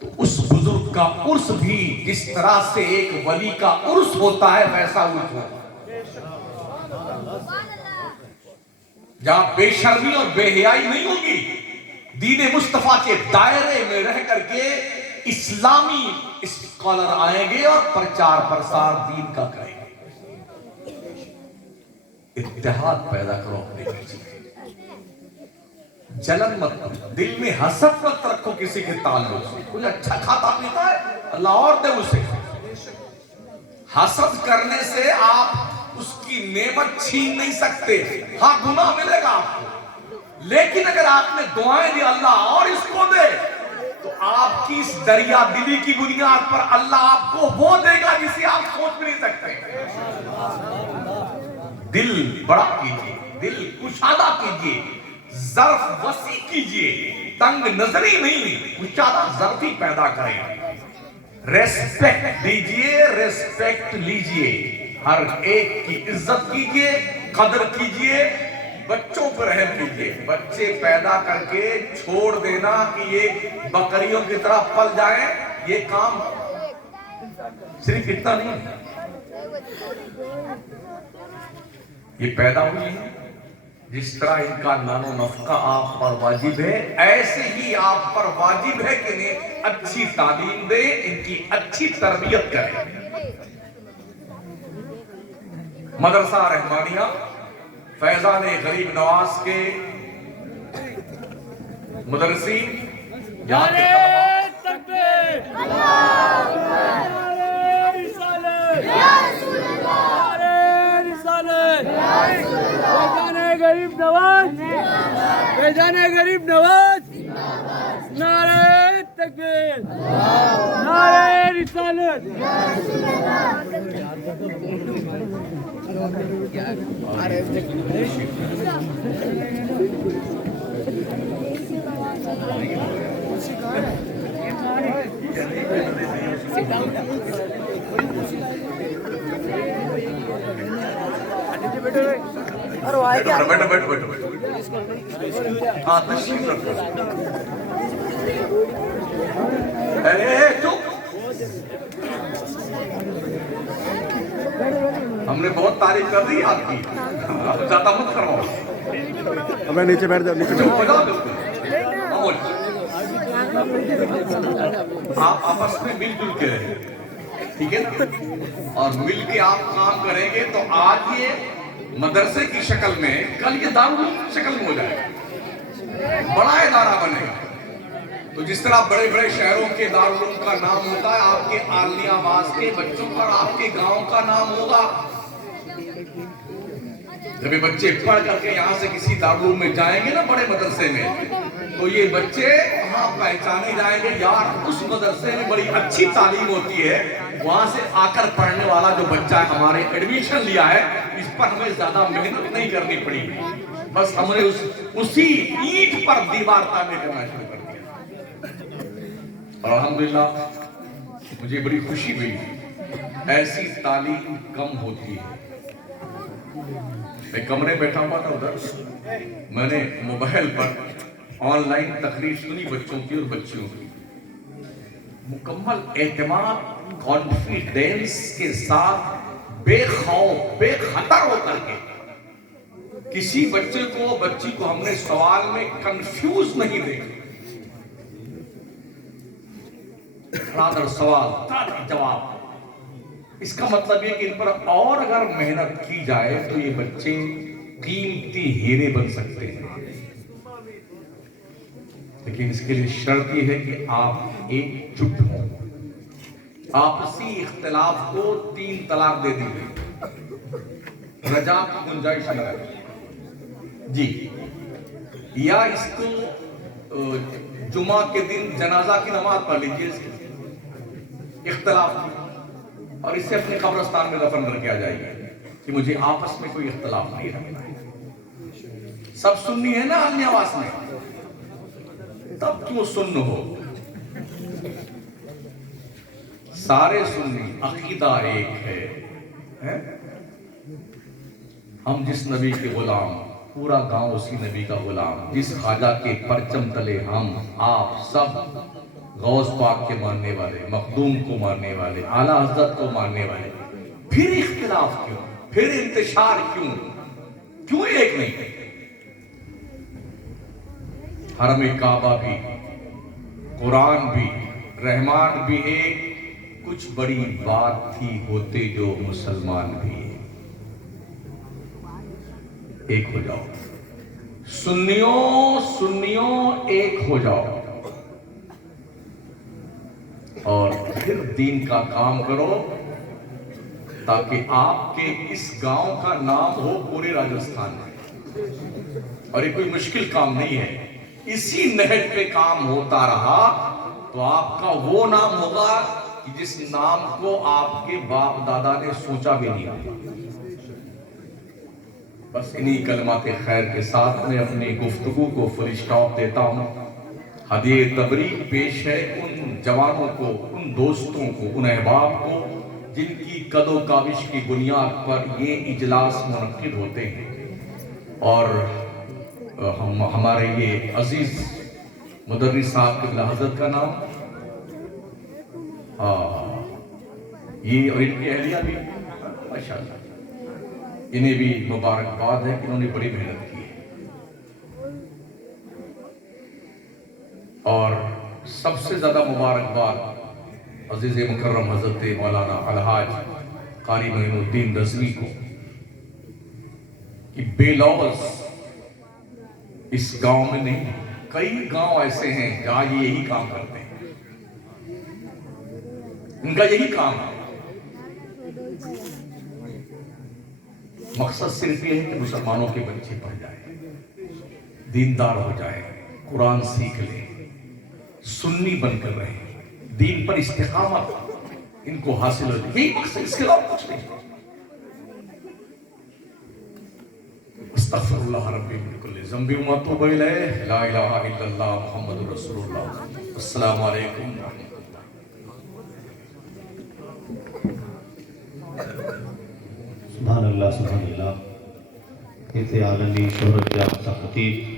तो उस बुजुर्ग का उर्स भी जिस तरह से एक वली का उर्स होता है वैसा उर्स होगा, जहां बेशर्मी और बेहयाई नहीं होगी। दीन मुस्तफा के दायरे में रह करके इस्लामी स्कॉलर आएंगे और प्रचार प्रसार दीन का करेंगे। इत्तेहाद पैदा करो अपने बीच में, जलन मत करो, दिल में हसद मत रखो किसी के ताल्लुक से। कोई अच्छा खाता पीता है, अल्लाह और दे उसे। हसद करने से आप उसकी नेमत छीन नहीं सकते। हाँ, गुनाह मिलेगा आपको, लेकिन अगर आपने दुआएं दी अल्लाह और इसको दे, तो आपकी इस दरिया दिली की बुनियाद पर अल्लाह आपको वो देगा जिसे आप सोच भी नहीं सकते। दिल बड़ा कीजिए, दिल कुशादा कीजिए, ज़र्फ वसी कीजिए, तंग नजरी नहीं, कुशादा ज़र्फी पैदा करें। रेस्पेक्ट दीजिए, रेस्पेक्ट लीजिए, हर एक की इज्जत कीजिए, कदर कीजिए, बच्चों पर रहम कीजिए। बच्चे पैदा करके छोड़ देना कि ये बकरियों की तरह पल जाएं, ये काम सिर्फ इतना नहीं, ये पैदा हुई है जिस तरह इनका नानो नफका आप पर वाजिब है, ऐसे ही आप पर वाजिब है कि इन्हें अच्छी तालीम दे, इनकी अच्छी तरबियत करें। मदरसा रहमानिया फैजान गरीब नवाज के मुदरसी गरीब नवाज, फैजाने गरीब नवाज, नारे तकबीर, नारे रिसालत। बैठो बैठो बैठो बैठो। हाँ तशरीफ रखो। अरे चुप, हमने बहुत तारीफ कर दी आपकी, अब ज्यादा मत करवाओ। अब नीचे बैठ जाओ, नीचे चुप हो जाओ बिल्कुल। आप आपस में मिलजुल के रहे, ठीक है ना, और मिल के आप काम करेंगे तो आज ये मदरसे की शक्ल में, कल ये दारुल की शक्ल में हो जाएगा, बड़ा इदारा बनेगा। तो जिस तरह बड़े बड़े शहरों के दारुल का नाम होता है, आपके आलियाबाद के बच्चों का, आपके गांव का नाम होगा। जब ये बच्चे पढ़ करके यहाँ से किसी दारुल में जाएंगे ना, बड़े मदरसे में, तो ये बच्चे वहाँ पहचाने जाएंगे, यार उस मदरसे में बड़ी अच्छी तालीम होती है, वहां से आकर पढ़ने वाला जो बच्चा हमारे एडमिशन लिया है, इस पर हमें ज्यादा मेहनत नहीं करनी पड़ी, बस हमने उसी ईंट पर दीवार तामीर करना शुरू कर दिया। और अल्हम्दुलिल्लाह मुझे बड़ी खुशी हुई, ऐसी तालीम कम होती है। मैं कमरे बैठा हुआ था उधर, मैंने मोबाइल पर ऑनलाइन तकरीर सुनी बच्चों की और बच्चियों की। मुकम्मल एतमाद, कॉन्फिडेंस के साथ, बेखौफ बेखतर होकर के, किसी बच्चे को बच्ची को हमने सवाल में कंफ्यूज नहीं देखा। रादर सवाल तादर जवाब। इसका मतलब ये कि इन पर और अगर मेहनत की जाए तो ये बच्चे कीमती हीरे बन सकते हैं, लेकिन इसके लिए शर्त यह है कि आप एकजुट हों। आपसी इख्तिलाफ को 3 तलाक दे दीजिए, रजा की गुंजाइश न रहे जी, या इसको जुमा के दिन जनाजा की नमाज पढ़ लीजिए इख्तिलाफ, और इससे अपने कब्रिस्तान में दफन करके आ जाइए कि मुझे आपस में कोई इख्तिलाफ नहीं रखना है। सब सुन्नी है ना अन्यवास में, तब क्यों सुन्न हो? सारे सुन्नी, अकीदा एक है? हम जिस नबी के गुलाम, पूरा गांव उसी नबी का गुलाम, जिस ख्वाजा के परचम तले हम आप सब गौस पाक के मानने वाले, मखदूम को मानने वाले, आला हज़रत को मानने वाले, फिर इख्तिलाफ क्यों, फिर इंतशार क्यों, क्यों एक नहीं? हरम काबा भी, कुरान भी, रहमान भी एक, कुछ बड़ी बात थी होते जो मुसलमान भी एक हो जाओ। सुन्नियों एक हो जाओ और फिर दीन का काम करो, ताकि आपके इस गांव का नाम हो पूरे राजस्थान में। और ये कोई मुश्किल काम नहीं है, इसी नहज पे काम होता रहा तो आपका वो नाम होगा कि जिस नाम को आपके बाप दादा ने सोचा भी नहीं होगा। बस इन्हीं कलमाते खैर के साथ मैं अपनी गुफ्तगू को फुल स्टॉप देता हूँ। हदिये तबरीक पेश है उन जवानों को, उन दोस्तों को, उन अहबाब को जिनकी कदो काविश की बुनियाद पर ये इजलास मुनक्किद होते हैं। और हमारे ये अजीज मुदर्रिस साहब क़िबला हज़रत का नाम, ये और इनकी अहलिया भी माशाअल्लाह, इन्हें भी मुबारकबाद है कि इन्होंने बड़ी मेहनत की है। और सबसे ज्यादा मुबारकबाद अजीज मुकर्रम हजरत मौलाना अलहाज कारी मोइनुद्दीन रज़वी को कि बेलौस इस गांव में नहीं, कई गांव ऐसे हैं जहां ये यही काम करते हैं, इनका यही काम है। मकसद सिर्फ ये है कि मुसलमानों के बच्चे पढ़ जाए, दीनदार हो जाए, कुरान सीख ले, सुन्नी बनकर रहे, दीन पर इस्तिकामत इनको हासिल हो, यही मकसद, इसके अलावा कुछ नहीं। अस्तगफिरुल्लाह रब्बी मिन कुल्ली ज़ंबि व अतूबु इलैहि, ला इलाहा इल्लल्लाह मुहम्मदुर रसूलुल्लाह। अस्सलामु अलैकुम। सुभान अल्लाह इथे आलमी शोहरत जा खतीब